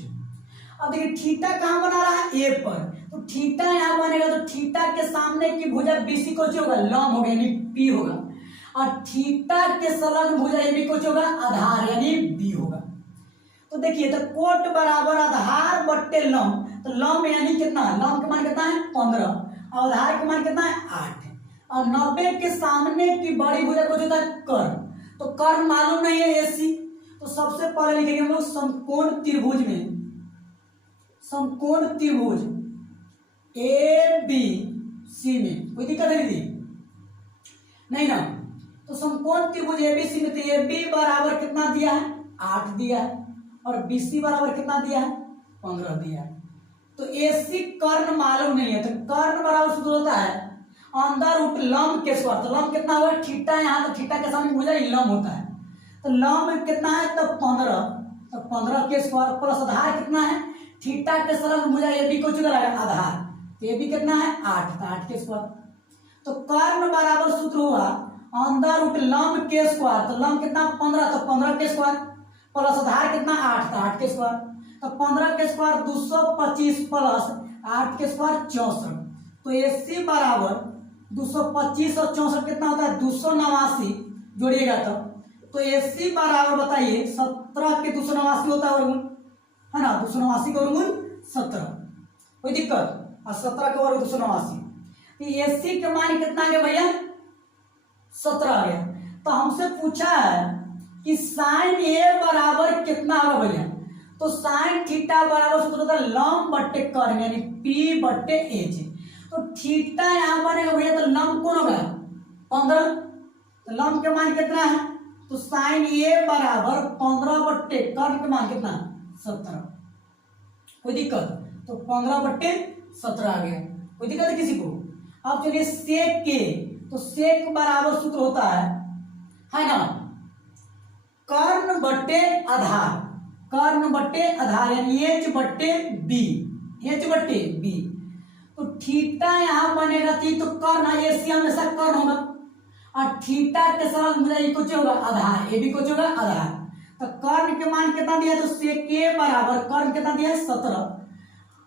अब देखिए थीटा कहाँ बना रहा है A पर, तो थीटा यहाँ बनेगा तो थीटा के सामने की भुजा BC को होगा लंब होगा यानी P होगा, और थीटा के संलग्न भुजा AB को होगा आधार यानी B होगा। तो देखिए तो कोट बराबर आधार बट्टे लंब, तो लंब यानी कितना, लंब का मान कितना है 15 और आधार का मान कितना है 8, और 90 के सामने की बड़ी भुजा को होता है कर्ण, तो कर्ण मालूम नहीं है AC, तो सबसे पहले लिखेंगे हम लोग समकोण त्रिभुज में, समकोण त्रिभुज ABC में, कोई दिक्कत है दीदी नहीं ना। तो समकोण त्रिभुज ABC में तो AB बराबर कितना दिया है 8 दिया है, और BC बराबर कितना दिया है 15 दिया है। तो AC कर्ण मालूम नहीं है, तो कर्ण बराबर सूत्र होता है अंदर रूट लंब के स्क्वायर, तो लंब कितना हुआ थीटा, यहाँ तो थीटा के सामने भुजा लंब होता है, तो लंब कितना है तो 15, तो 15 के स्क्वायर प्लस आधार कितना है थीटा के संलग्न भुजा AB को चुका लगा आधार, तो AB कितना है 8, तो 8 के स्क्वायर। तो कर्ण बराबर सूत्र हुआ अंदर रूट लंब के स्क्वायर, तो लंब कितना 15, तो 15 के स्क्वायर प्लस आधार कितना 8, तो 8 के स्क्वायर, तो 15 के स्क्वायर 225 प्लस 8 के स्क्वायर 64, तो AC बराबर 225 और 64 कितना होता है 289 जोड़िएगा तो AC बराबर बताइए 17 के 289 होता है वर्गमूल, है ना, 289 का वर्गमूल 17, कोई दिक्कत, और 17 का वर्ग 289, तो AC का मान कितना आ गया भैया 17 आ गया। तो हमसे पूछा है कि साइन A बराबर कितना होगा भैया, तो साइन थीटा बराबर सूत्र होता है लंब बट्टे कर्ण यानी P बट्टे H, तो थीटा यहाँ बनेगा भैया तो लंब कौन होगा 15, तो लंब के मान कितना है, तो साइन A बराबर 15 बट्टे कर्ण के मान कितना 17, कोई दिक्कत, तो 15 बट्टे 17 आ गया, कोई दिक्कत है किसी को। अब चलिए सेक के, तो सेक बराबर सूत्र होता है ना कर्ण बट्टे आधार, कर्ण बट्टे आधार यानी H बट्टे B, H बट्टे B, तो थीटा यहाँ बनेगा तो कर्ण AC हमेशा कर्ण होगा, और थीटा के संलग्न भुजा कुछ होगा आधार AB कुछ होगा आधार, तो कर्ण के मान कितना दिया है तो सेक A बराबर कर्ण कितना दिया है 17,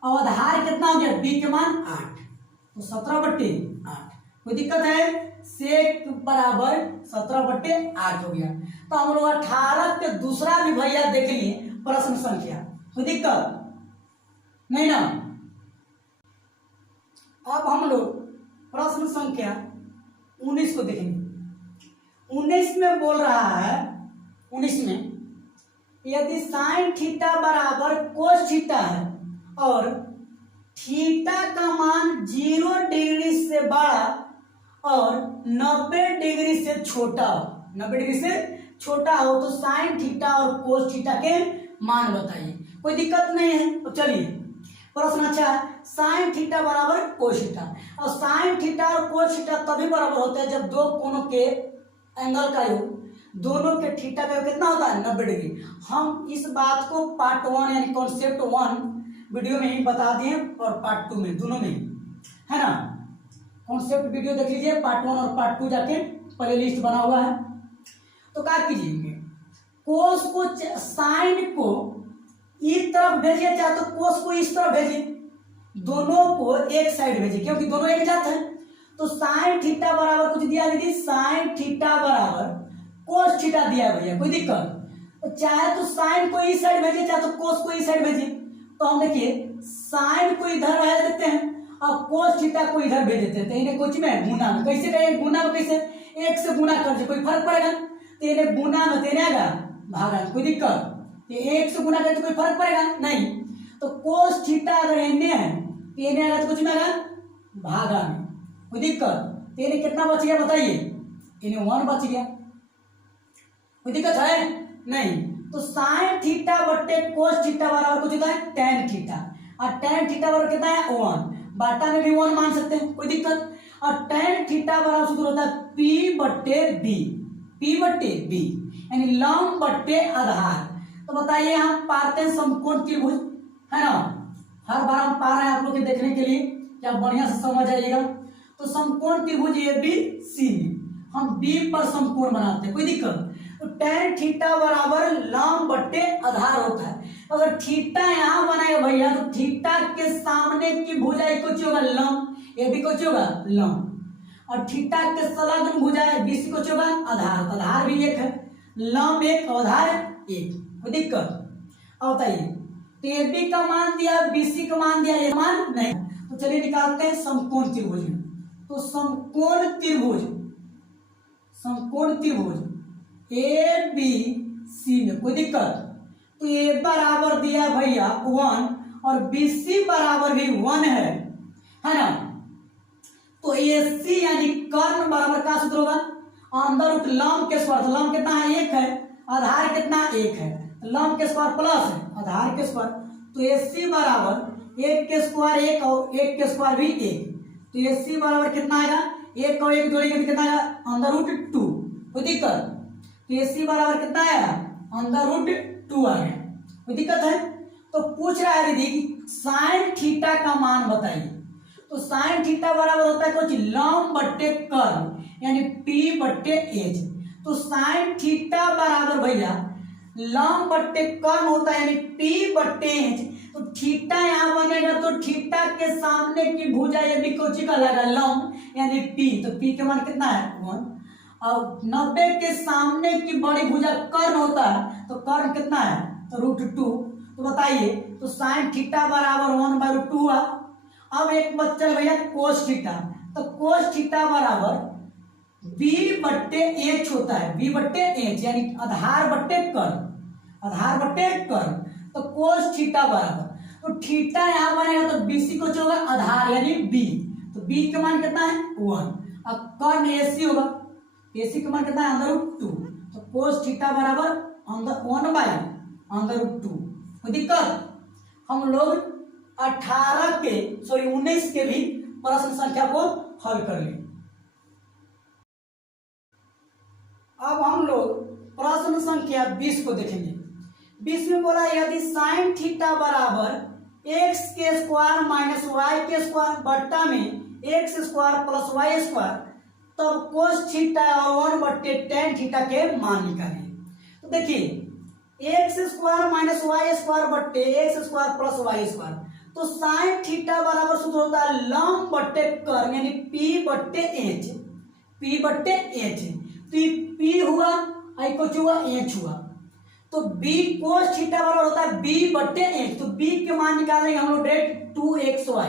और आधार कितना हो गया B के मान 8, तो 17 बट्टे 8, कोई दिक्कत है, सेक बराबर 17 बट्टे 8 हो गया। तो हम लोग 18 के दूसरा भी भैया देख लिए प्रश्न संख्या, कोई दिक्कत नहीं ना। अब हम लोग प्रश्न संख्या 19 को देखेंगे। 19 में बोल रहा है, 19 में यदि साइन थीटा बराबर कोस थीटा है और थीटा का मान 0 डिग्री से बड़ा और 90 डिग्री से छोटा हो, 90 डिग्री से छोटा हो तो साइन थीटा और कोस थीटा के मान बताइए। कोई दिक्कत नहीं है। तो चलिए प्रश्न अच्छा है, साइन थीटा बराबर कोस थीटा। और साइन थीटा और कोस थीटा तभी बराबर होता है जब दो कोणों के एंगल का योग, दोनों के थीटा का योग कितना होता है 90 डिग्री। हम इस बात को पार्ट 1 यानी कॉन्सेप्ट 1 वीडियो में ही बता दिए और पार्ट 2 में, दोनों में है ना। कॉन्सेप्ट वीडियो देख लीजिए, पार्ट 1 और पार्ट 2 जाके प्ले लिस्ट बना हुआ है। तो क्या कीजिएंगे, कोस को साइन को इस तरफ भेजिए, चाहे तो कोस को इस तरफ भेजिए, दोनों को एक साइड भेजिए क्योंकि दोनों एक जाते हैं। तो साइन थीटा बराबर कुछ दिया दीदी, साइन थीटा बराबर कोस थीटा दिया है भैया, कोई दिक्कत। तो चाहे तो साइन को इस साइड भेजिए, चाहे तो कोस को इस साइड भेजिए। तो हम देखिए साइन को इधर भेज देते हैं और कोस थीटा को इधर भेज देते हैं। तो इन्हें कुछ में गुना में कैसे करें, गुना में कैसे, एक से गुना कर दे, कोई फर्क पड़ेगा। तो इन्हें गुना में देने आएगा भागा, कोई दिक्कत। एक से गुना करें तो कोई फर्क पड़ेगा नहीं। तो कोस थीटा अगर इन्हें है तो इन्हें आएगा तो कुछ में आएगा भागा में, कोई दिक्कत। तो इन्हें कितना बच गया बताइए, इन्हें 1 बच गया, कोई दिक्कत है नहीं। तो साइन थीटा बट्टे कोस थीटा बराबर कुछ होता है टेन थीटा, और टेन थीटा बराबर कितना है 1, बाटा में भी 1 मान सकते हैं, कोई दिक्कत। और टेन थीटा बराबर सूत्र होता है पी बट्टे बी, पी बट्टे बी यानी लंब बट्टे आधार। तो बताइए हम पाते हैं समकोण त्रिभुज, है ना। हर बार हम पा रहे हैं आप लोग के देखने के लिए, क्या बढ़िया से समझ आइएगा। तो समकोण त्रिभुज ए बी सी में हम बी पर समकोण बनाते हैं, कोई दिक्कत। तो tan थीटा बराबर लंब बट्टे आधार होता है। अगर थीटा यहाँ बनाए भैया तो थीटा के सामने की भुजाई कुछ होगा लंब, ये भी कुछ होगा लंब, और थीटा के संलग्न भुजाई बीसी कुछ होगा आधार। आधार भी एक है, लंब एक, आधार एक, कोई दिक्कत। अब बताइए तो ए बी का मान दिया, बीसी का मान दिया, ये मान नहीं। तो चलिए निकालते हैं समकोण त्रिभुज में। तो समकोण त्रिभुज, समकोण त्रिभुज ए बी सी में कोई दिक्कत। तो ए बराबर दिया भैया 1 और बी सी बराबर भी 1 है ना। तो ए सी यानी कर्ण बराबर का सूत्र होगा अंदर रूट लंब के स्क्वायर। तो लंब कितना है 1 है, आधार कितना 1 है, लंब के स्क्वायर प्लस है आधार के स्क्वायर। तो ए सी बराबर 1 के स्क्वायर 1 और 1 के स्क्वायर भी 1। तो ए सी बराबर कितना आएगा, 1 और 1 जोड़ेंगे तो कितना आएगा अंदर रूट 2, कोई दिक्कत। तो ए सी बराबर कितना आया अंदर रूट 2 आ गया, कोई दिक्कत है। तो पूछ रहा है दीदी कि साइन थीटा का मान बताइए। तो साइन थीटा बराबर होता है कुछ लंब बट्टे कर्ण यानी पी बट्टे एच। तो साइन थीटा बराबर भैया लंब बट्टे कर्ण होता है यानी पी बट्टे एच। तो थीटा यहाँ बनेगा तो थीटा के सामने की भुजा ये भी कुछ का लगा लंब यानी पी। तो पी के मान कितना है 1, और 90 के सामने की बड़ी भुजा कर्ण होता है तो कर्ण कितना है तो रूट 2। तो बताइए तो साइन थीटा बराबर 1/2 हुआ। अब एक बच्चा भैया कोस थीटा। तो कोस थीटा बराबर बी बट्टे एच होता है, बी बट्टे एच यानी आधार बट्टे कर्ण, आधार बट्टे कर्ण। तो कोस थीटा बराबर तो थीटा यहाँ बनेगा तो बीसी को जो होगा आधार यानी बी। तो बी का मान कितना है 1, अब कर्ण एसी होगा, एसी का मान कितना है अंदर रूट 2। तो कोस थीटा बराबर अंदर 1/√2। कोई दिक्कत। हम लोग 19 के भी प्रश्न संख्या को हल कर लिए। अब हम लोग प्रश्न संख्या 20 को देखेंगे। 20 में बोला यदि साइन थीटा बराबर x के स्क्वायर माइनस वाई के स्क्वायर बट्टा में x square plus Y square, तब कोस थीटा और 1/tan थीटा के मान निकालिए। तो देखिए x square minus Y square बट्टे x square plus Y square. तो साइन थीटा बराबर सूत्र होता है लंब बट्टे कर्ण यानी p बट्टे एच, p बट्टे एच। तो ये p हुआ आई कुछ हुआ एच हुआ। तो b कोस थीटा बराबर होता है b बट्टे एच। तो b के मान निकालेंगे हम लोग डायरेक्ट 2xy।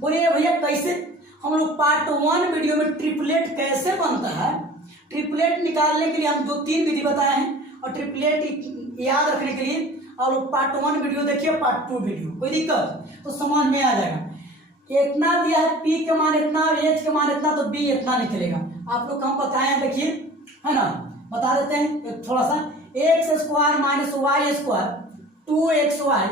बोलिए भैया कैसे, हम लोग पार्ट 1 वीडियो में ट्रिपलेट कैसे बनता है, ट्रिपलेट निकालने के लिए हम 2-3 विधि बताए हैं, और ट्रिपलेट याद रखने के लिए और लोग पार्ट 1 वीडियो देखिए, पार्ट 2 वीडियो, कोई दिक्कत तो समझ में आ जाएगा। इतना दिया है, पी के मान इतना, एच के मान इतना, तो बी इतना निकलेगा। आप लोग हम बताए हैं, देखिए, है ना, बता देते हैं एक थोड़ा सा। X square minus Y square 2xy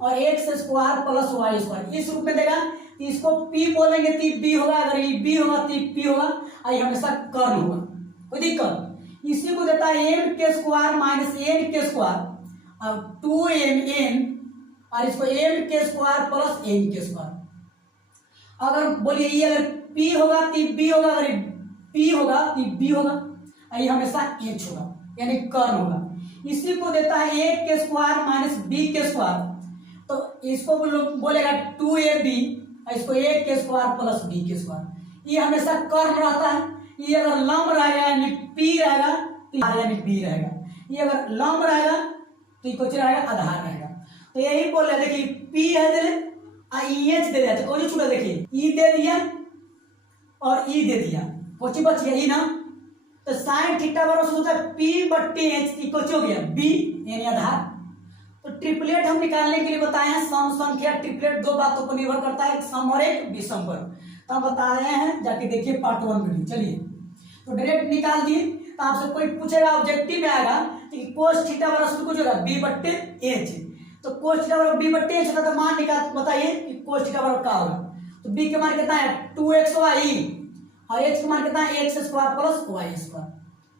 और X square plus Y square इस रूप में देगा। तो इसको पी बोलेंगे तो बी होगा, अगर ये बी होगा तो पी होगा, और ये हमेशा कर्ण होगा, कोई दिक्कत। इसी को देता है एम के स्क्वायर माइनस एन के स्क्वायर और 2mn, और इसको एम के स्क्वायर प्लस एन के स्क्वायर। अगर बोलिए ये अगर P होगा तो B होगा, अगर P होगा तो B होगा, और ये हमेशा H होगा, यानी कर्ण होगा। इसी को देता है a के स्क्वायर माइनस b के स्क्वायर, तो इसको बोलेगा 2ab, और इसको a के स्क्वायर प्लस b के स्क्वायर। ये हमेशा कर्ण रहता है। ये अगर लंब रहेगा यानी P रहेगा, तो यानी B रहेगा। ये अगर लंब रहेगा तो ये कुछ रहेगा, आधार रहेगा। तो यही बोल रहे, देखिए P है दे एच दे दिया, तो कौन छूटा, देखिए ई दे दिया और ई दे दिया, कोची बच गया ई ना। तो साइन थीटा बराबर होता है P बट्टे एच इक्वल हो गया B, यानी आधार। तो ट्रिपलेट हम निकालने के लिए बताए हैं, सम संख्या ट्रिपलेट दो बातों पर निर्भर करता है, एक सम और एक विषम पर। तो हम बता रहे हैं, जाके देखिए पार्ट 1 वीडियो। चलिए, तो डायरेक्ट निकाल दिए। तो आपसे कोई पूछेगा, ऑब्जेक्टिव में आएगा कि कोस थीटा बराबर कुछ होगा B बट्टे एच, तो कोस थीटा बराबर B बट्टे एच होगा, तो मान निकाल बताइए कि कोस थीटा बराबर क्या होगा। तो B के मान कितना है 2xy और h का मान कितना है x square plus Y square.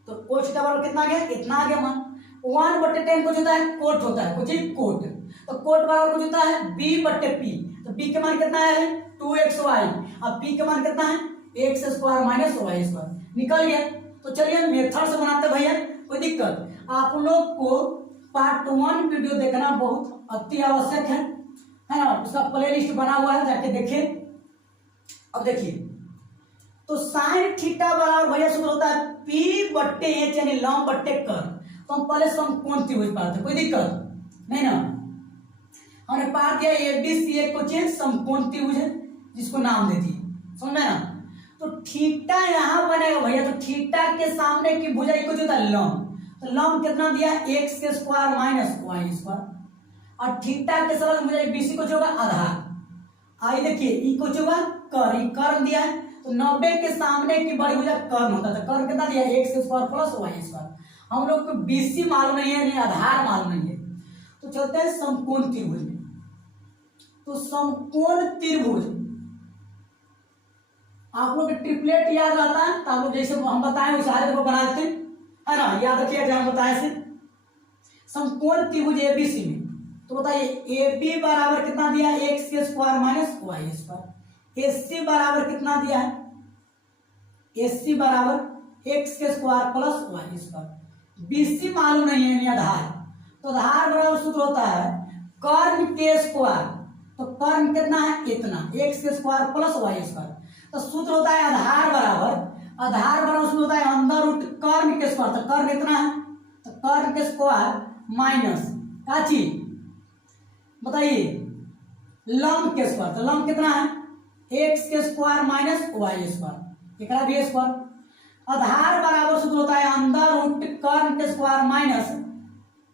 तो कोस थीटा बराबर कितना आ गया, इतना आ गया मान। 1/10 कुछ होता है कोट होता है, कुछ कोट, तो कोट बराबर कुछ होता है b बट्टे p। तो b के मान कितना है 2xy और p के मान कितना है x square minus Y square, निकल गया। तो चलिए मेथड से बनाते भैया, कोई दिक्कत। आप लोग को पार्ट 1 वीडियो देखना बहुत अति आवश्यक है ना। उसका प्ले लिस्ट बना हुआ है, जाके देखिए। अब देखिए, तो साइन थीटा बराबर भैया सूत्र होता है P बट्टे एच, यानी लंब बट्टे कर्ण। तो हम पहले समकोण त्रिभुज पाते, कोई दिक्कत नहीं ना। हमने पाठ दिया ABC एक क्वेश्चन समकोण त्रिभुज है, जिसको नाम दे दिए, समझ में ना। तो थीटा यहाँ बनेगा भैया, तो थीटा के सामने की भुजा इक्वल होता है लंब। तो लंब कितना दिया एक्स के स्क्वायर माइनस वाई स्क्वायर, और थीटा के साथ भुजा BC को होगा आधार। आई देखिए ई को होगा कर्ण दिया है, तो 90 के सामने की बड़ी भुजा कर्ण होता है। तो कर्ण कितना दिया x square plus Y square. हम लोग को BC मालूम नहीं है, यानी आधार मालूम नहीं है। तो चलते हैं समकोण त्रिभुज में। तो समकोण त्रिभुज आप लोग ट्रिपलेट याद रहता है, तो आप लोग जैसे हम बताएं उस हालत को बना देते है ना, याद रखिए जहां बताए से। समकोण त्रिभुज ABC में तो बताइए AB बराबर कितना दिया है एक्स के square minus Y square. AC बराबर कितना दिया है, AC बराबर एक्स के square plus Y square. BC मालूम नहीं है, आधार। तो आधार बराबर सूत्र होता है कर्ण के स्क्वायर, तो कर्ण कितना है इतना एक्स के स्क्वायर प्लस वाई स्क्वायर। तो सूत्र होता है आधार बराबर सूत्र होता है अंदर रूट कर्ण के स्क्वायर। तो कर्ण कितना है, तो कर्ण के स्क्वायर माइनस क्या चीज बताइए लंब के स्क्वायर। तो लंब कितना है एक्स के स्क्वायर माइनस वाई स्क्वायर, एक भी स्क्वायर। आधार बराबर सूत्र होता है अंदर रूट कर्ण के स्क्वायर माइनस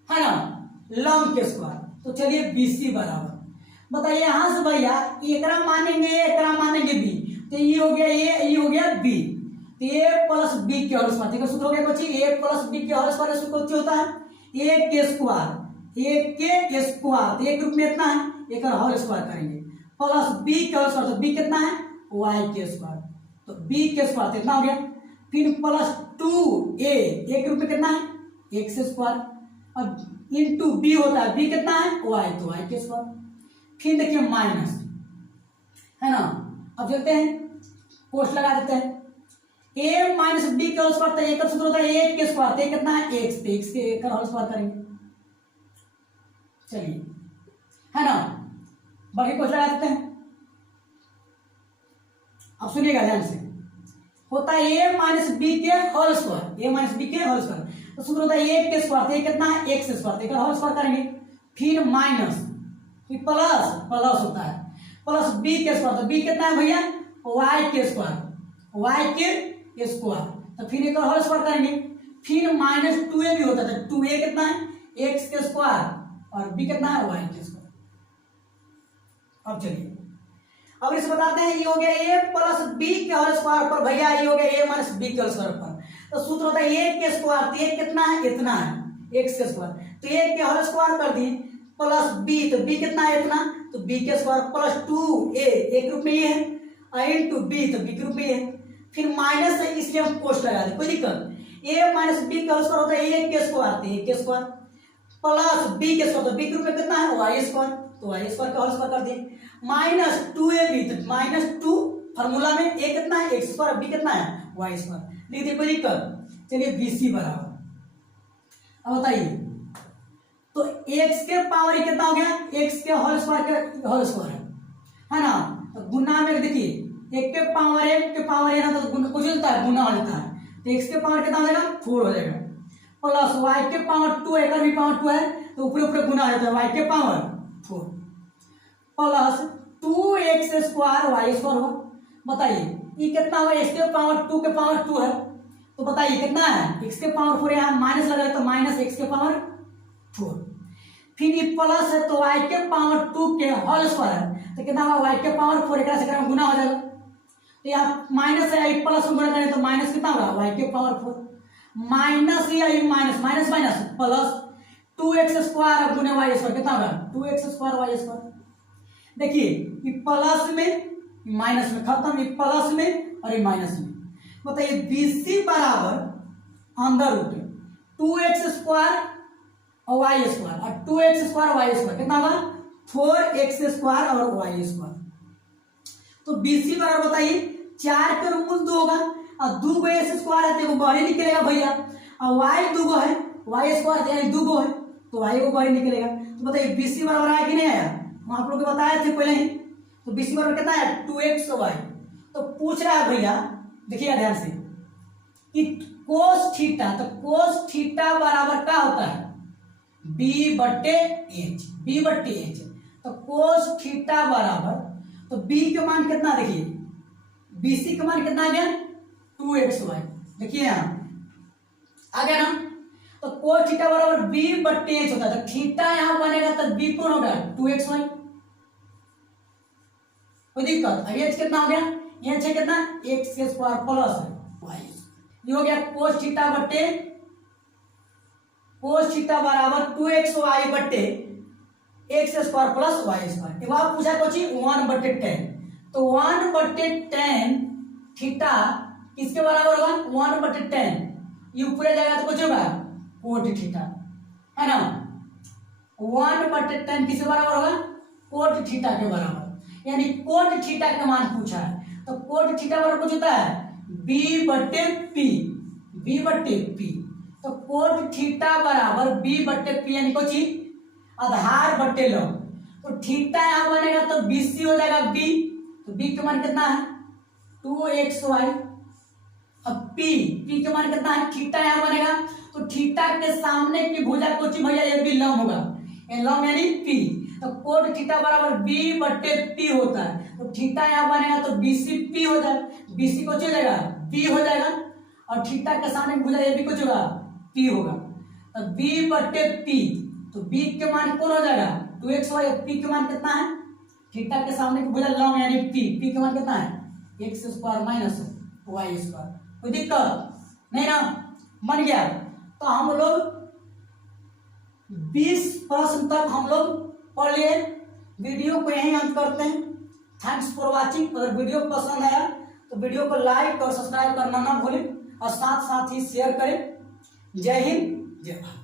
है ना लंब के स्क्वायर। तो चलिए BC बराबर बताइए यहां से भैया एकरा मानेंगे एकरा मानेंगे B, तो ये हो गया ये हो गया B। तो A प्लस B के होल स्क्वायर, ठीक सूत्र हो गया बच्ची A प्लस B के होल स्क्वायर सूत्र होता है A के स्क्वायर तो एक रूप में इतना है, एक होल स्क्वायर करेंगे प्लस B के होल स्क्वायर। तो B कितना है Y के स्क्वायर, तो B के स्क्वायर तो इतना हो गया। फिर प्लस 2A एक रूप में कितना है एक्स स्क्वायर, अब इंटू B होता है B कितना है Y, तो Y के स्क्वायर। फिर देखिए माइनस है ना। अब चलते हैं कोष्ठ लगा देते हैं A माइनस B के होल स्क्वायर, तो एक का सूत्र होता है एक के स्क्वायर, तो कितना है एक्स, तो एक्स के एक का होल स्क्वायर करेंगे। चलिए है ना, बाकी कोष्ठ लगा देते हैं। अब सुनिएगा ध्यान से, होता है A माइनस B के whole square, A minus B के होल स्क्वायर। तो सूत्र होता है एक के स्क्वायर, तो कितना है एक्स स्क्वायर, तो एक होल स्क्वायर करेंगे। फिर माइनस फिर प्लस होता है प्लस B के स्क्वायर, तो B कितना है भैया Y के स्क्वायर, Y के स्क्वायर। तो फिर एक होल स्क्वायर करेंगे। फिर माइनस 2A भी होता है, तो 2A कितना है एक्स के स्क्वायर और B कितना है Y के स्क्वायर। अब चलिए अब इसे बताते हैं ये हो गया ए प्लस बी के होल स्क्वायर पर, भैया ये हो गया ए माइनस बी के होल स्क्वायर पर। तो सूत्र होता है ए के स्क्वायर, तो ए कितना है, इतना है, एक्स के स्क्वायर, तो ए के होल स्क्वायर कर दिए प्लस बी, तो बी कितना है, इतना, तो बी के स्क्वायर प्लस 2a, ए के रूप में ये है, इनटू बी, तो बी के रूप में ये है, फिर माइनस है इसलिए हम कोष्ट लगा दें, कोई दिक्कत। ए माइनस बी का होल स्क्वायर होता है ए के स्क्वायर, तो ए के स्क्वायर प्लस बी के स्क्वायर, तो बी के रूप में कितना है, वाई स्क्वायर, तो वाई स्क्वायर का होल स्क्वायर कर दिए, माइनस 2ab, तो माइनस 2 फार्मूला में ए कितना है, एक्स स्क्वायर, बी कितना है, वाई स्क्वायर, लिख दिए, कोई दिक्कत। चलिए बीसी बराबर, अब बताइए, तो x के पावर कितना हो गया, x के होल स्क्वायर के होल स्क्वायर है ना, तो गुना में देखिए एक के पावर है ना, तो कुछ होता है, गुना हो जाता है, तो x के पावर कितना हो जाएगा, 4 हो जाएगा, प्लस y के पावर 2, एक भी पावर 2 है, तो ऊपर ऊपर गुना हो जाता है, y के power 4 plus 2x square y square हो। बताइए ये कितना हुआ, x के पावर 2 के पावर 2 है, तो बताइए कितना है, x के पावर 4, यहाँ माइनस लगा तो माइनस x के पावर 4, फिर ये प्लस है तो y के पावर 2 के होल स्क्वायर है, तो कितना होगा, y के पावर 4, एक से करें गुना हो जाएगा, तो यहाँ माइनस है प्लस गुना करें तो माइनस कितना होगा, y के पावर 4 माइनस या minus minus minus plus 2x square गुने वाई स्क्वायर, कितना होगा 2x स्क्वायर वाई स्क्वायर। देखिए ये प्लस में माइनस में खत्म, ये प्लस में और ये माइनस में। बताइए बीसी बराबर अंदर रूट 2x स्क्वायर और वाई स्क्वायर, और 2x स्क्वायर वाई स्क्वायर कितना होगा, 4x स्क्वायर और वाई स्क्वायर। तो बीसी बराबर बताइए 4 के रूट 2 होगा, और 2 को एक्स स्क्वायर है तो बाहर निकलेगा भैया, और वाई 2 को है, वाई स्क्वायर यानी 2 को है, तो वाई को बाहर निकलेगा। तो बताइए बीसी बराबर आया कि नहीं आया, हम आप लोग को बताए थे पहले ही, तो बीसी बराबर कितना है, 2x वाई। तो पूछ रहा है भैया, देखिए ध्यान से कि कोस थीटा, तो कोस थीटा बराबर क्या होता है, b बट्टे एच, b बट्टे एच, तो कोस थीटा बराबर, तो b के मान कितना, देखिए बीसी का मान कितना आ गया, 2xy, देखिए यहाँ आ गया ना, तो कोस थीटा बराबर b बट्टे एच होता है, तो थीटा यहाँ बनेगा तो b कौन होगा, 2xy, कोई दिक्कत। अब एच कितना हो गया, एच है कितना, एक्स के स्क्वायर प्लस वाई, ये हो गया कोस थीटा बट्टे, कोस थीटा बराबर 2xy बट्टे x square plus Y square. एक बार पूछा कुछ 1/10, तो 1/10 थीटा किसके बराबर होगा, 1/10, ये ऊपर जाएगा तो कुछ होगा कोट थीटा, है ना, 1/10 किसके बराबर होगा, कोट थीटा के बराबर, यानी कोट थीटा का मान पूछा है, तो कोट थीटा बराबर कुछ होता है b बट्टे p, b बट्टे p, तो कोट थीटा बराबर b बट्टे p, यानी कुछ आधार बट्टे लंब, तो थीटा यहाँ बनेगा तो BC हो जाएगा b, तो b का मान कितना है 2xy, अब p का मान कितना है, थीटा यहाँ बनेगा, तो थीटा के सामने की भुजा कुछ भैया ये भी लंब होगा, ये लंब यानी p, तो कोट थीटा बराबर b बट्टे p होता है, तो थीटा यहाँ बनेगा तो BC p हो जाएगा, BC कुछ हो जाएगा p हो जाएगा, और थीटा के सामने भुजा ये भी कुछ होगा p होगा, तो b बट्टे p, तो b के मान कौन हो जाएगा 2xy, p के मान कितना है, थीटा के सामने की भुजा लंब यानी p के मान कितना है x square minus Y square, कोई दिक्कत नहीं ना, बन गया। तो हम लोग 20 प्रश्न तक हम लोग पढ़ लिए, वीडियो को यहीं अंत करते हैं। Thanks for watching. अगर वीडियो पसंद आया तो वीडियो को लाइक और सब्सक्राइब करना ना भूलें, और साथ साथ ही शेयर करें। जय हिंद, जय भारत।